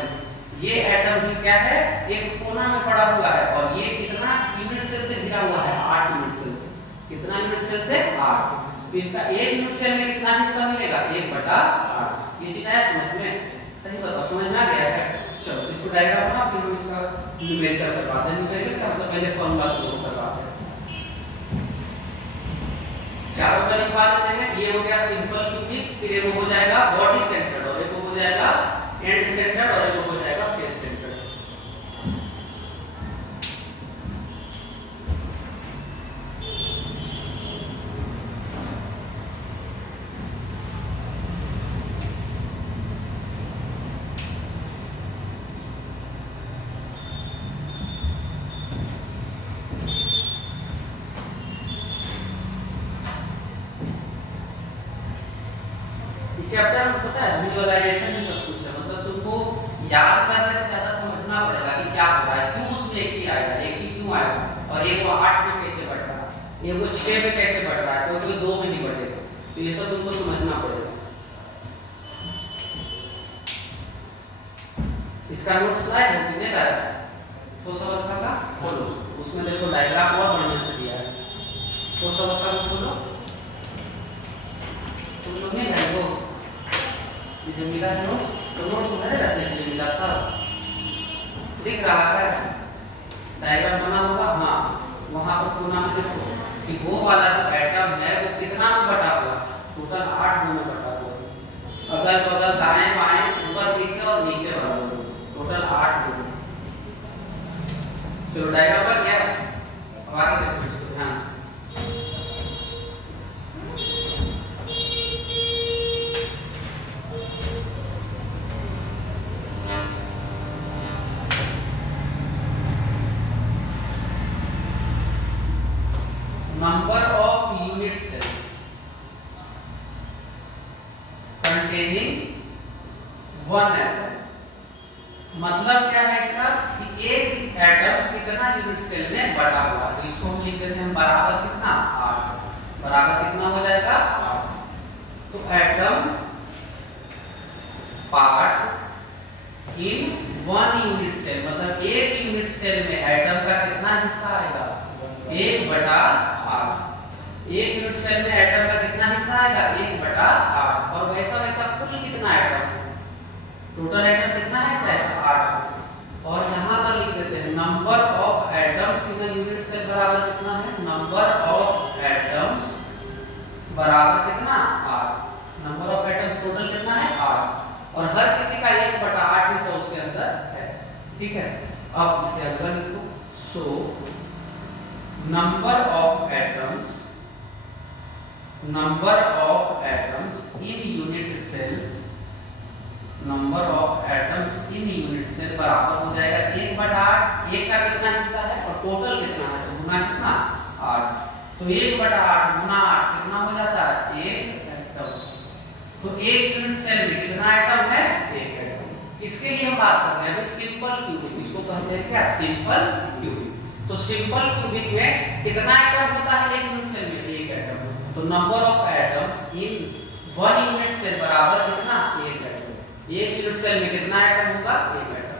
ये एटम भी क्या है? एक कोना में पड़ा हुआ है और ये कितना यूनिट सेल से घिरा हुआ है? 8 यूनिट सेल से। कितना यूनिट सेल से? 8। तो इसका एक यूनिट सेल में कितना हिस्सा मिलेगा? 1/8। ये चीज आया समझ में? सही बताओ, समझ में आ गया है? चलो इसको डायग्राम बनाओ, फिर हम इसका न्यूमेरिकल करवाते हैं। न्यूमेरिकल का मतलब पहले फार्मूला को करवाते हैं। चारों का लिखवा देते हैं। ये हो गया सिंपल क्यूबिक, फिर एक हो जाएगा बॉडी सेंटर्ड और एक हो जाएगा एंड सेंटर्ड और एक हो जाएगा फेस सेंटर्ड। चैप्टर में पता है विजुअलाइजेशन में सब कुछ है, मतलब तुमको याद करने से ज्यादा समझना पड़ेगा कि क्या हो रहा है, क्यों उसमें एक ही आएगा, एक ही क्यों आएगा, और एक वो 8 में कैसे बढ़ रहा है, एक वो 6 में कैसे बढ़ रहा है, तो 2 में नहीं बढ़ेगा। तो ये सब तुमको समझना पड़ेगा। इसका नोट्स लाए हो कि नहीं लाए? ठोस अवस्था का खोलो, उसमें देखो डायग्राम और बढ़िया से दिया है। ठोस अवस्था को खोलो, तुम लोग नहीं लाए हो? ये जो मिला है नोट्स, तो नोट्स उधर रखने के लिए मिला था, दिख रहा है डायग्राम बना होगा। हाँ, वहां पर कोना में देखो कि वो वाला जो एटम है वो कितना में बटा हुआ? टोटल 8 में बटा हुआ। अगल बगल दाएं बाएं ऊपर नीचे और नीचे वाला टोटल 8 में। चलो डायग्राम पर क्या, अब आगे देखो इसको ध्यान से। Number of unit cells containing one atom। मतलब क्या है इसका कि एक एटम कितना यूनिट सेल में बटा हुआ है। तो इसको हम लिख देते हैं बराबर कितना? 8। बराबर कितना हो जाएगा? 8। तो atom part in 1 unit cell, मतलब एक यूनिट सेल में एटम का कितना हिस्सा आएगा? 1/8। एक यूनिट सेल में एटम का कितना हिस्सा आएगा? 1/8। और वैसा वैसा कुल कितना एटम है? टोटल एटम कितना है ऐसा 8। और यहाँ पर लिख देते हैं number of atoms in a unit cell बराबर कितना है, नंबर ऑफ एटम्स बराबर कितना 8। नंबर ऑफ एटम्स टोटल कितना है 8 और हर किसी का 1/8 हिस्सा उसके अंदर है। ठीक है, अब इसके अंदर लिखो so number of atoms in unit cell, number of atoms in unit cell बराबर हो जाएगा 1/8। 1 का कितना हिस्सा है और टोटल कितना है तो गुना कितना 8, तो 1/8 गुना 8 कितना हो जाता है 1 एटम। तो एक यूनिट सेल में कितना एटम है 1 एटम। इसके लिए हम बात कर रहे हैं अभी सिंपल क्यूबिक, इसको कहते हैं क्या सिंपल क्यूबिक। तो सिंपल क्यूबिक में कितना एटम होता है एक यूनिट सेल में 1 एटम। तो number of atoms in 1 unit cell बराबर कितना 1 एटम। एक यूनिट सेल में कितना एटम होगा 1 एटम।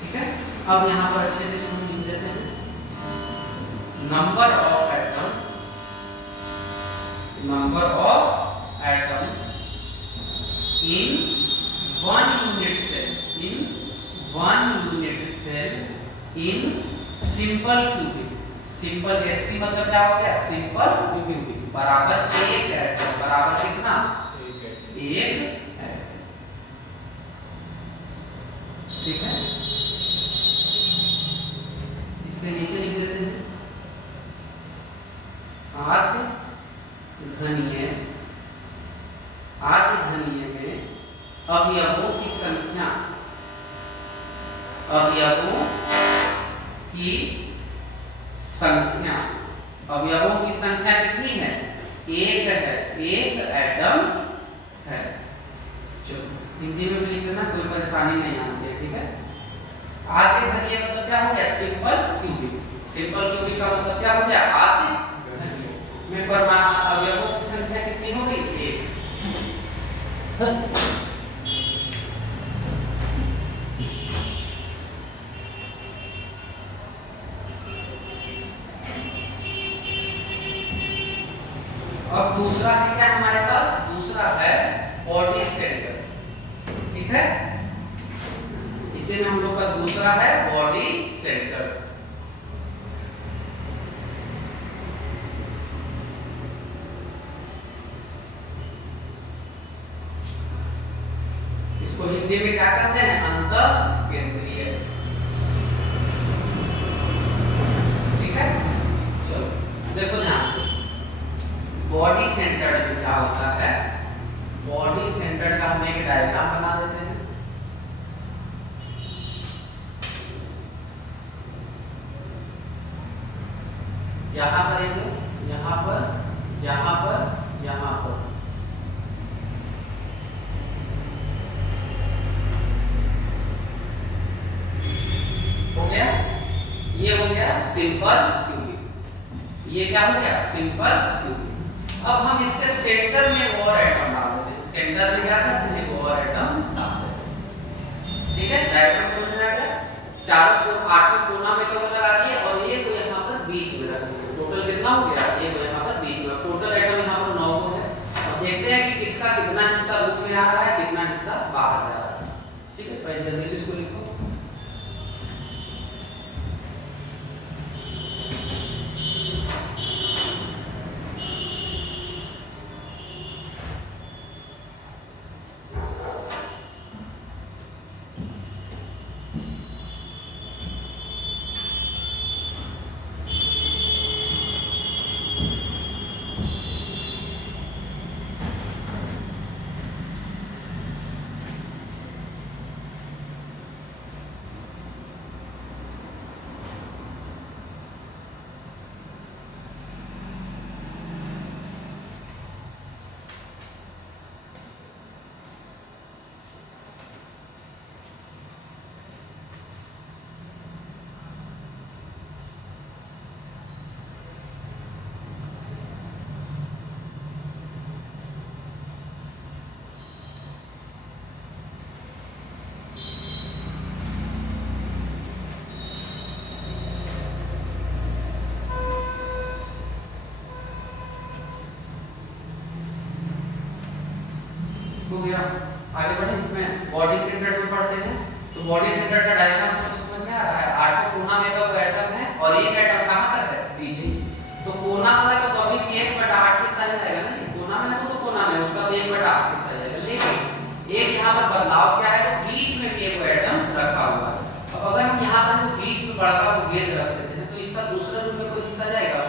ठीक है, अब यहाँ पर अच्छे से हम लिख देते हैं number of atoms in 1 unit cell in simple cubic. Simple SC मतलब क्या हो गया सिंपल क्यूबिक बराबर 1 एटम बराबर कितना 1 एटम। ठीक है, इसके नीचे लिख देते हैं आर्धघनीय में अवयवों की संख्या कितनी है 1 है, 1 एटम है। चलो हिंदी में भी लिख देना, कोई परेशानी नहीं आनी चाहिए। ठीक है, आर्धघनीय मतलब क्या हो गया सिंपल क्यूबिक। सिंपल क्यूबिक का मतलब क्या हो गया आर्धघनीय में परमाणु अवयवों की संख्या कितनी हो गई 1। अब दूसरा है क्या हमारे पास, दूसरा है बॉडी सेंटर। ठीक है, इसे में हम लोग का दूसरा है बॉडी सेंटर। इसको हिंदी में क्या कहते हैं अंतःकेंद्रीय। ठीक है, चलो देखो ध्यान से बॉडी सेंटर्ड में क्या होता है। बॉडी सेंटर्ड का हम एक डायग्राम बना देते हैं। यहाँ पर यहाँ पर यहाँ पर यहाँ पर हो गया, ये हो गया सिंपल क्यूबिक। ये क्या हो गया सिंपल क्यूबिक। अब हम इसके सेंटर में और एटम डाल देते हैं। सेंटर में क्या करते हैं और एटम डाल देते हैं। ठीक है, डायग्राम समझ में आ गया। चारों को 8वें कोना में कवर लगा दिए और ये को यहाँ पर बीच में रख दिया। टोटल कितना हो गया ये को यहाँ पर बीच में। टोटल एटम यहाँ पर 9 को है। अब देखते हैं कि किसका कितना हिस्सा रूप में आ रहा है कितना हिस्सा बाहर जा रहा है। ठीक है, पहले जल्दी से इसको लिखो। बॉडी सेंटर का डायग्राम सबको समझ में आ रहा है। 8 कोना में का एटम है और एक एटम कहां पर है, बीच में। तो कोना वाला का तो अभी 1/8 हिस्सा ही आएगा ना जी, कोना में है तो कोना में उसका भी 1/8 हिस्सा आएगा। लेकिन एक यहाँ पर बदलाव क्या है, तो बीच में भी एक एटम रखा हुआ है। अब अगर हम यहाँ पर वो बीच में बड़ा वो गेंद रख देते हैं तो इसका दूसरे रूम में कोई हिस्सा जाएगा,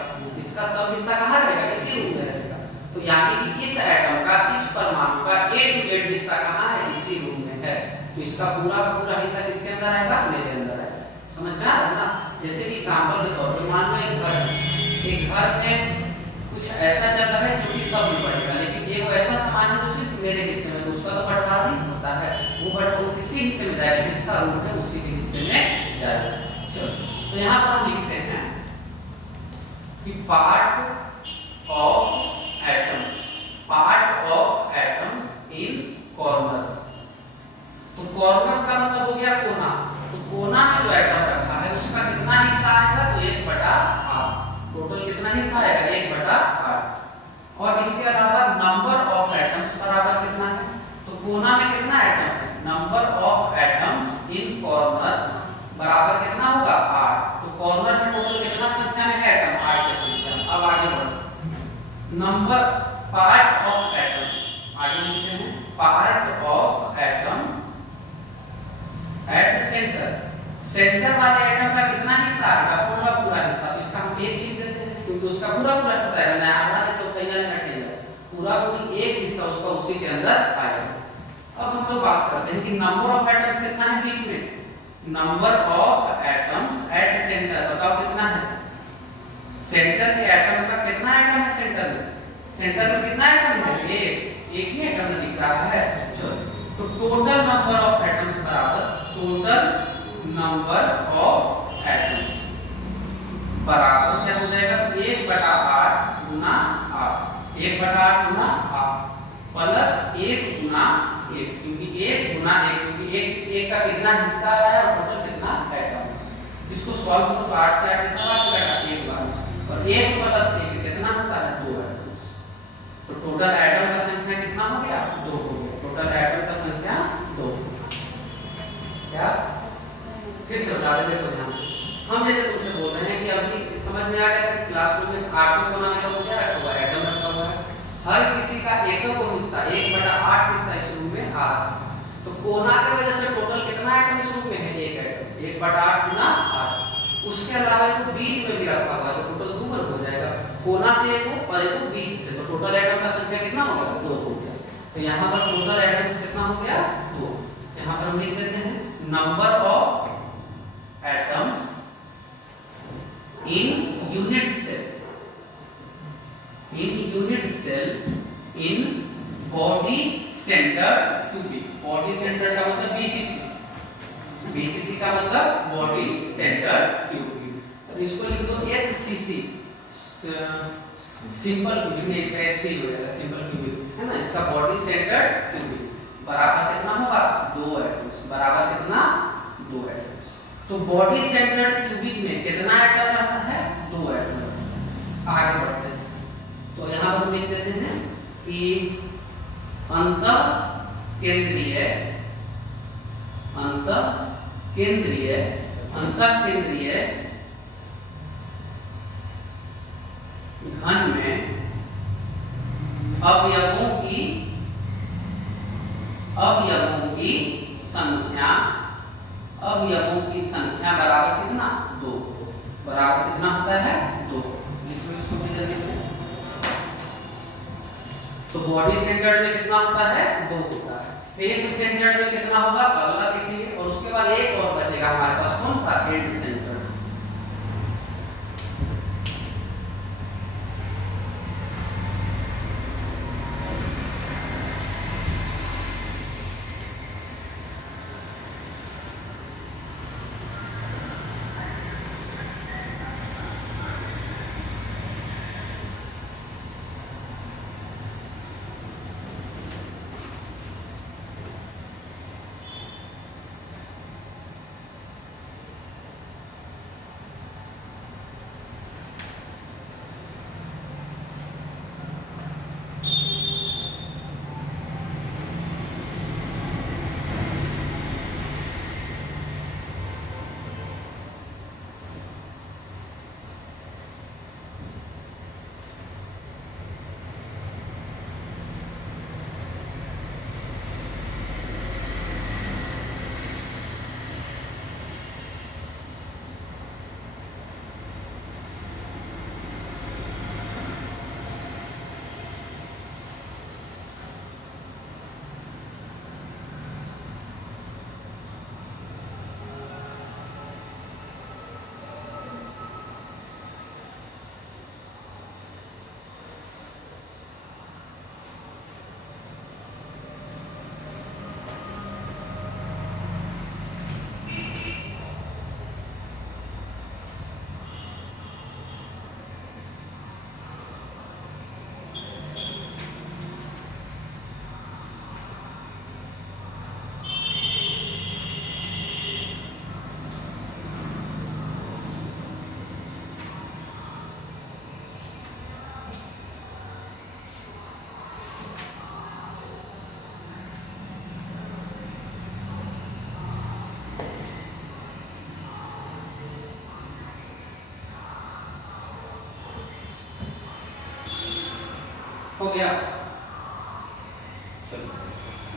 इसका सब हिस्सा कहाँ रहेगा, इसी रूम में रहेगा। तो यानी कि इस एटम का, इस परमाणु का A to Z हिस्सा कहाँ है, इसी रूम में है। तो इसका पूरा का पूरा हिस्सा किसके अंदर आएगा, मेरे अंदर आएगा। समझ में आ रहा है ना। जैसे कि एग्जांपल के तौर पर मान लो एक घर है, एक घर में कुछ ऐसा जगह है जो कि सब में बढ़ेगा, लेकिन एक ऐसा सामान है जो सिर्फ मेरे हिस्से में, तो उसका तो बंटवारा नहीं होता है। वो किसके हिस्से में जाएगा, जिसका रूम है उसी के हिस्से में जाएगा। चलो तो यहाँ पर हम लिखते हैं कि part of atoms in corners. तो कॉर्नर्स का मतलब हो गया कोना। तो कोना में जो एटम रखा है उसका कितना हिस्सा आएगा, तो 1/8। टोटल कितना हिस्सा आएगा, 1/8। और इसके अलावा नंबर ऑफ एटम्स बराबर कितना है, तो कोना में कितना एटम है, number of atoms in corner बराबर कितना होगा, 8। तो कॉर्नर में टोटल कितना संख्या में है एटम, 8 की संख्या। अब आगे बढ़ो, नंबर पार्ट ऑफ एटम, आगे लिखते हैं part of atom at centre. Centre वाले एटम का कितना हिस्सा आएगा, पूरा पूरा हिस्सा। तो इसका हम 1 लिख देते हैं क्योंकि उसका पूरा पूरा हिस्सा है ना, आधा नहीं चौथाई नहीं, पूरा पूरी एक हिस्सा उसका उसी के अंदर आएगा। अब हम लोग बात करते हैं कि नंबर ऑफ एटम्स कितना है बीच में। Number of atoms at centre बताओ कितना है, सेंटर के एटम का कितना एटम है सेंटर में, सेंटर में कितना एटम है, एक ही एटम दिख रहा है। तो टोटल नंबर ऑफ एटम्स बराबर टोटल नंबर ऑफ एटम्स बराबर क्या हो जाएगा, 1/8 गुना 8, 1/8 गुना 8 प्लस 1 गुना 1, क्योंकि 1 गुना 1, क्योंकि एक का कितना हिस्सा आ रहा है और टोटल कितना एटम। इसको सॉल्व करो तो 8 से 8 कितना बार जाएगा, 1 बार, और 1 प्लस 1 कितना होता है, 2 एटम्स। तो टोटल एटम का संख्या कितना हो गया, 2 हो गया। टोटल एटम का संख्या 2। क्या फिर से बता देते हो ध्यान से। हम जैसे तुमसे बोल रहे हैं कि अभी समझ में आ गया था क्लासरूम में 8 कोना में सब क्या रखा हुआ है, एटम रखा हुआ है। हर किसी का एक हिस्सा 1/8 हिस्सा इस रूम में आ रहा है। तो कोना की वजह से टोटल कितना एटम इस रूम में है, 1 एटम, 1/8 गुना 8। उसके अलावा इसको बीच में भी रखा हुआ है तो टोटल 2 हो जाएगा, कोना से एक और एक बीच से। तो टोटल एटम का संख्या कितना हो गया, 2 हो गया। तो यहाँ पर टोटल एटम्स कितना हो गया, 2। यहाँ पर हम लिख देते हैं number of atoms in unit cell, in body centre cubic. Body centre का मतलब बीसीसी का मतलब बॉडी सेंटर क्यूबिक। इसको लिख दो एससीसी, सिंपल क्यूबिक में, इसका एससी हो जाएगा, सिंपल क्यूबिक है ना। इसका बॉडी सेंटर क्यूबिक बराबर कितना होगा, 2 एटम्स, बराबर कितना, 2 एटम्स। तो बॉडी सेंटर क्यूबिक में कितना एटम रहता है, 2 एटम। आगे बढ़ते हैं तो यहाँ पर हम लिख देते हैं कि अंतःकेंद्रीय घन में अवयवों की संख्या बराबर कितना, 2। बराबर कितना होता है, 2। लिखो इसको भी जल्दी से। तो बॉडी सेंटर्ड में कितना होता है, 2 होता है। फेस सेंटर्ड में कितना होगा, अगला देखेंगे। और उसके बाद एक और बचेगा हमारे पास, कौन सा, हेड सेंटर्ड। गया। चलो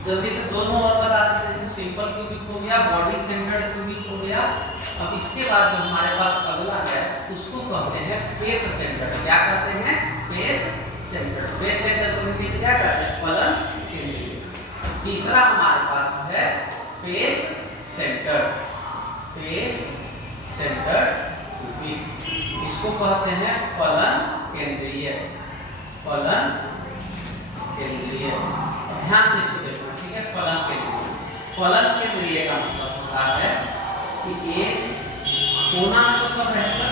जल्दी से दोनों और बता देते हैं। सिंपल क्यूबिक हो गया, बॉडी सेंटर्ड क्यूबिक हो गया। अब इसके बाद जो हमारे पास अगला है उसको कहते हैं फेस सेंटर्ड। क्या कहते हैं? Face centred. फेस सेंटर्ड को हिंदी में क्या कहते हैं? फलन केंद्रीय। तीसरा हमारे पास है face centred. Face centred cubic, इसको कहते हैं फलन केंद्रीय। फलन केंद्रीय, ध्यान से इसको देखना, ठीक है। फलन केंद्रीय, फलन केंद्रीय का मतलब होता है कि एक कोना में तो सब रहेगा,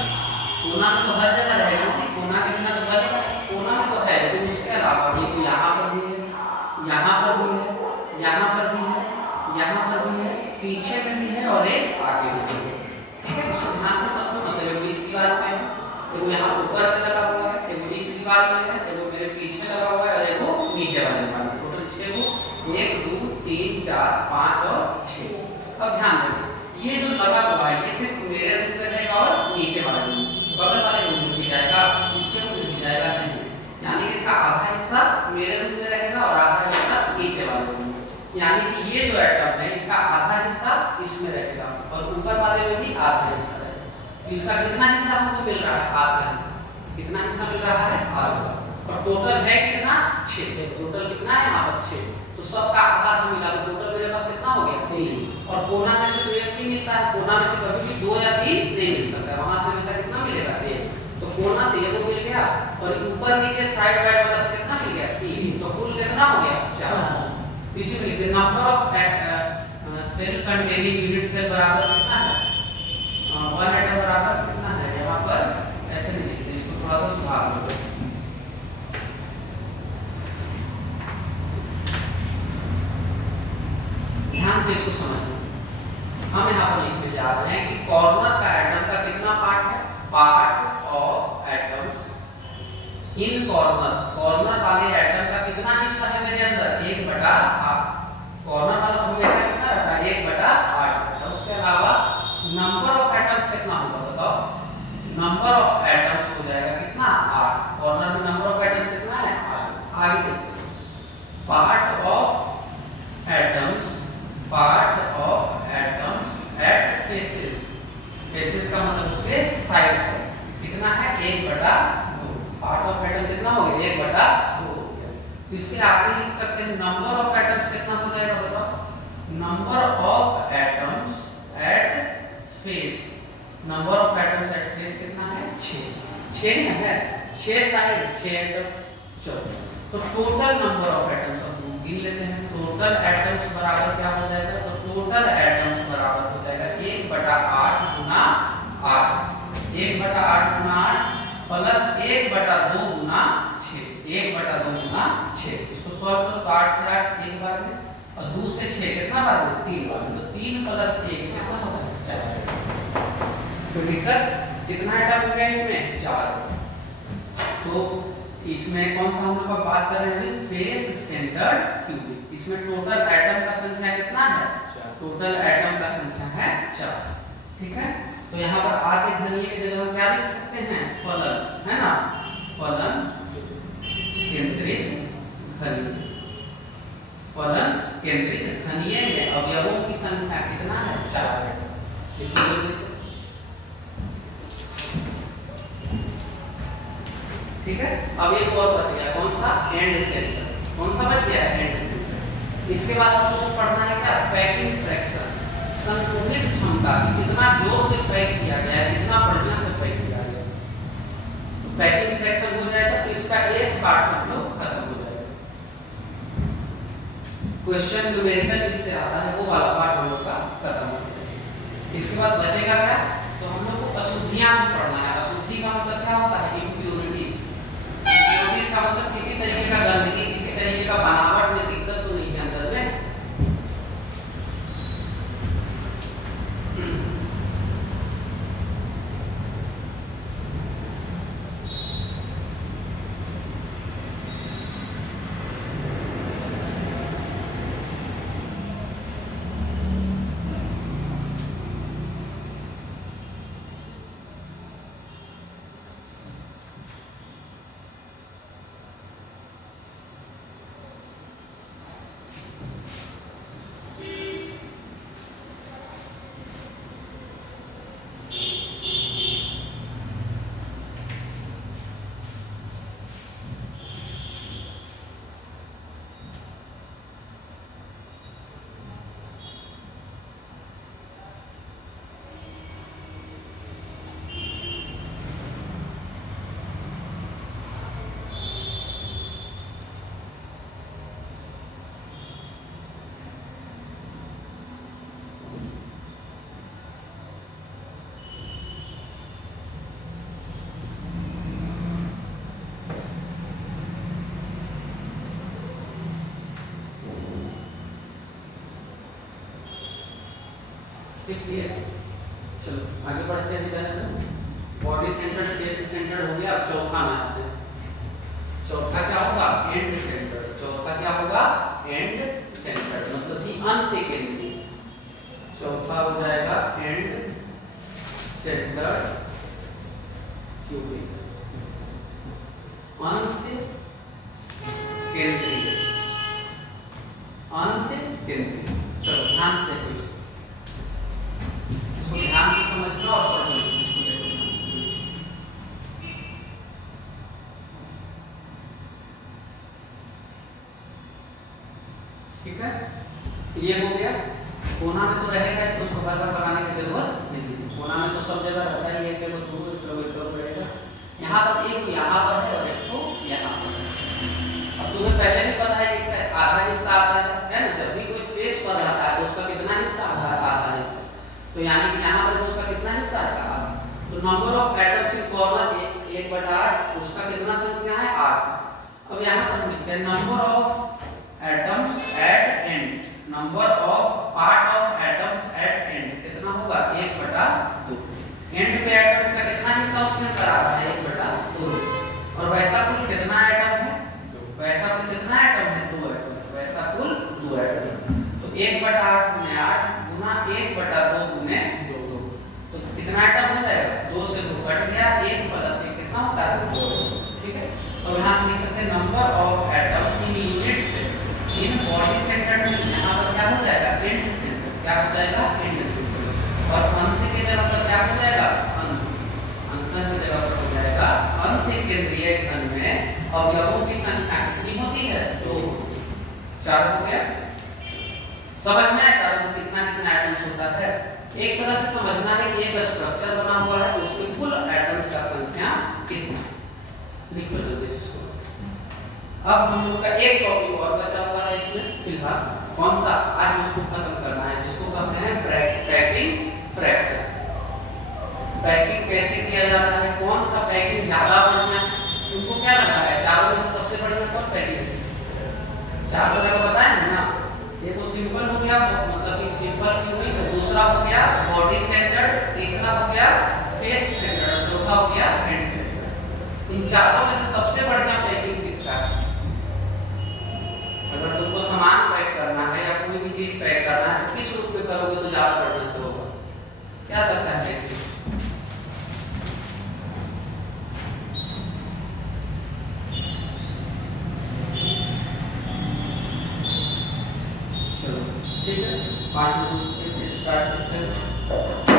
कोना में तो हर जगह रहेगा ना, कोना के बिना तो बनेगा नहीं। कोना में तो है, लेकिन उसके अलावा एक यहाँ पर भी है, यहाँ पर भी है, यहाँ पर भी है, यहाँ पर भी है, पीछे में भी है और एक आगे भी है, ठीक है। उसको ध्यान से समझो। मतलब वो इस दीवार पे है, एगो यहाँ ऊपर लगा हुआ है, एगो इस दीवार में है, एगो मेरे पीछे लगा हुआ है और एगो नीचे वाले दीवार में। टोटल 6 गो, 1 2 3 4 5 और 6। अब ध्यान देना, ये जो लगा हुआ है ये सिर्फ मेरे रूम में रहेगा और नीचे वाले रूम, बगल वाले रूम में भी जाएगा, इसके रूम में भी जाएगा नहीं। यानी कि इसका आधा हिस्सा मेरे रूम में रहेगा और आधा हिस्सा नीचे वाले रूम में। यानी कि ये जो एटम है इसका आधा हिस्सा इसमें रहेगा और ऊपर वाले में भी आधा हिस्सा रहेगा। तो इसका कितना हिस्सा हमको मिल रहा है? आधा हिस्सा। कितना हिस्सा मिल रहा है? आधा। और टोटल है कितना? 6। टोटल कितना है यहाँ पर? 6। तो सबका आधार हम मिला तो टोटल मेरे पास कितना हो गया? 3। और कोना में से तो एक ही मिलता है, कोना में से कभी भी 2 या 3 नहीं मिल सकता, वहां से हमेशा कितना मिलेगा? 1। तो कोना से ये तो मिल गया और ऊपर नीचे साइड वाइड वाला से कितना मिल गया? 3। तो कुल कितना हो गया? 4। इसी में लिखते number of cell containing unit cell बराबर कितना है? 1 एटम बराबर कितना है? यहाँ पर ऐसे नहीं लिखते, इसको थोड़ा सा सुधार लो। ध्यान से इसको समझना। हम यहाँ पर लिखने जा रहे हैं कि कॉर्नर का एटम का कितना पार्ट है? Part of atoms in corner. Corner वाले एटम का कितना हिस्सा है मेरे अंदर? 1/8। कॉर्नर वाला तो हमेशा कितना रहता है? 1/8। उसके अलावा नंबर ऑफ एटम्स कितना होगा बताओ? नंबर ऑफ एटम्स हो जाएगा कितना? 8। कॉर्नर में नंबर ऑफ एटम्स कितना है? 8। आगे देखो, part of atoms, part of atoms at faces. Faces का मतलब उसके साइड पर कितना है? 1/2। पार्ट ऑफ एटम कितना हो गया? 1/2 हो गया। तो इसके आगे लिख सकते हैं नंबर ऑफ एटम्स कितना हो जाएगा बताओ? Number of atoms at face. Number of atoms at face कितना है? 6। 6 है, 6 साइड, 6 एटम। चलो तो टोटल नंबर ऑफ एटम्स हम गिन लेते हैं। टोटल एटम्स बराबर क्या हो जाएगा? तो टोटल एटम्स बराबर हो जाएगा 1/8 गुना 8। 1/8 गुना 8 प्लस 1/2 गुना 6। 1/2 गुना 6। इसको सॉल्व करो तो 8 से 8 एक बार में और 2 से 6 कितना बार में? 3 बार में। तो 3 प्लस 1 कितना होता है? 4। तो दिक्कत कितना एटम हो गया इसमें? 4। तो इसमें कौन सा हम लोग बात कर रहे हैं? Face centred cubic. इसमें टोटल एटम का संख्या कितना है? 4। टोटल एटम का संख्या है 4, ठीक है। तो यहाँ पर आगे घनीय की जगह हम क्या लिख सकते हैं? फलन, है ना। फलन केंद्रित घनीय। फलन केंद्रित घनीय में अवयवों की संख्या कितना है? 4 है। ठीक है। अब एक और बच गया, कौन सा? And centre. कौन सा बच गया? And centre. इसके बाद हम लोग को पढ़ना है क्या? पैकिंग फ्रैक्शन, संतुलित क्षमता की कितना जोर से पैक किया गया है, कितना बढ़िया से पैक किया गया। तो पैकिंग फ्रैक्शन हो जाएगा तो इसका एक पार्ट हम लोग खत्म हो जाएगा। क्वेश्चन न्यूमेरिकल जिससे आता है वो वाला पार्ट हम लोग का खत्म हो जाएगा। इसके बाद बचेगा क्या? तो हम लोग को अशुद्धियां पढ़ना है। अशुद्धि का मतलब क्या होता है? इम्प्योरिटी। इसका मतलब किसी तरीके का गंदगी, किसी तरीके का बनावट में दिक्कत तो नहीं है अंदर में। लिख लिया। चलो आगे बढ़ते हैं इधर। बॉडी सेंटर्ड फेस सेंटर्ड हो गया। अब चौथा में आते हैं। चौथा क्या होगा? And centred. चौथा क्या होगा? एंड सेंटर्ड मतलब कि अंत केंद्रीय। चौथा हो जाएगा एंड सेंटर्ड क्यूबिक, अंत केंद्रीय। अंत केंद्रीय। चलो ध्यान से देखो इसको ध्यान से समझना और पढ़ना। इसको देखो ध्यान से। ठीक है, ये हो गया। कोना में तो रहेगा, तो उसको हर बार बनाने की जरूरत नहीं है। कोना में तो सब जगह रहता ही है, केवल दो रहेगा। यहाँ पर एक यहाँ पर है और एक तो यहाँ पर है। अब तुम्हें पहले भी पता है कि इसका आधा हिस्सा आता है ना। जब भी कोई फेस पर रहता है तो उसका कितना हिस्सा आता है? आधा हिस्सा। तो यानी कि यहाँ पर उसका कितना हिस्सा आता है? आधा। तो number of atoms in corner 1/8, उसका कितना संख्या है? 8। अब यहाँ पर लिखते हैं number of atoms at end. Number of part of atoms at end कितना होगा? 1/2। एंड पे एटम्स का कितना हिस्सा उसके अंदर आ रहा है? 1/2। और वैसा कुल कितना एटम है? वैसा कुल कितना एटम है? 2 एटम। वैसा कुल 2 एटम। तो 1/8 गुने 8 गुना 1/2 गुने 2। तो कितना एटम हो जाएगा? 2 से 2 कट गया, 1 प्लस 1 कितना होता है? 2। ठीक है, तो यहाँ से लिख सकते हैं number of atoms in unit से इन बॉडी सेंटर में। यहाँ पर क्या हो जाएगा? And centre. क्या हो जाएगा? And centre. और अंत की जगह पर क्या हो जाएगा? अंत। अंत की जगह पर हो जाएगा अंत केंद्रीय घन में अवयवों की संख्या कितनी होती है? 2। 4 हो गया। समझ में आया चारों में कितना कितना एटम्स होता है? एक तरह से समझना है कि एक स्ट्रक्चर बना हुआ है तो उसके कुल एटम्स का संख्या कितना। लिखो जल्दी से इसको। अब हम लोग का एक टॉपिक और बचा हुआ है इसमें फिलहाल। कौन सा? आज उसको खत्म करना है, जिसको कहते हैं पैकिंग फ्रैक्शन। पैकिंग कैसे किया जाता है? कौन सा पैकिंग ज्यादा बढ़िया है? तुमको क्या लगा है चारों में से सबसे बढ़िया कौन पैकिंग है? 4 तरह का बताया है ना। एक तो सिंपल हो गया, मतलब कि सिंपल की हुई। दूसरा हो गया बॉडी सेंटर्ड, तीसरा हो गया फेस सेंटर्ड और चौथा हो गया हैंड सेंटर्ड। इन चारों में से सबसे बढ़िया पैकिंग किसका है? अगर तुमको सामान पैक करना है या कोई भी चीज पैक करना है तो किस रूप में करोगे तो ज्यादा बढ़िया से होगा? क्या लगता है? चलो ठीक है, 5 मिनट स्टार्ट करते हैं।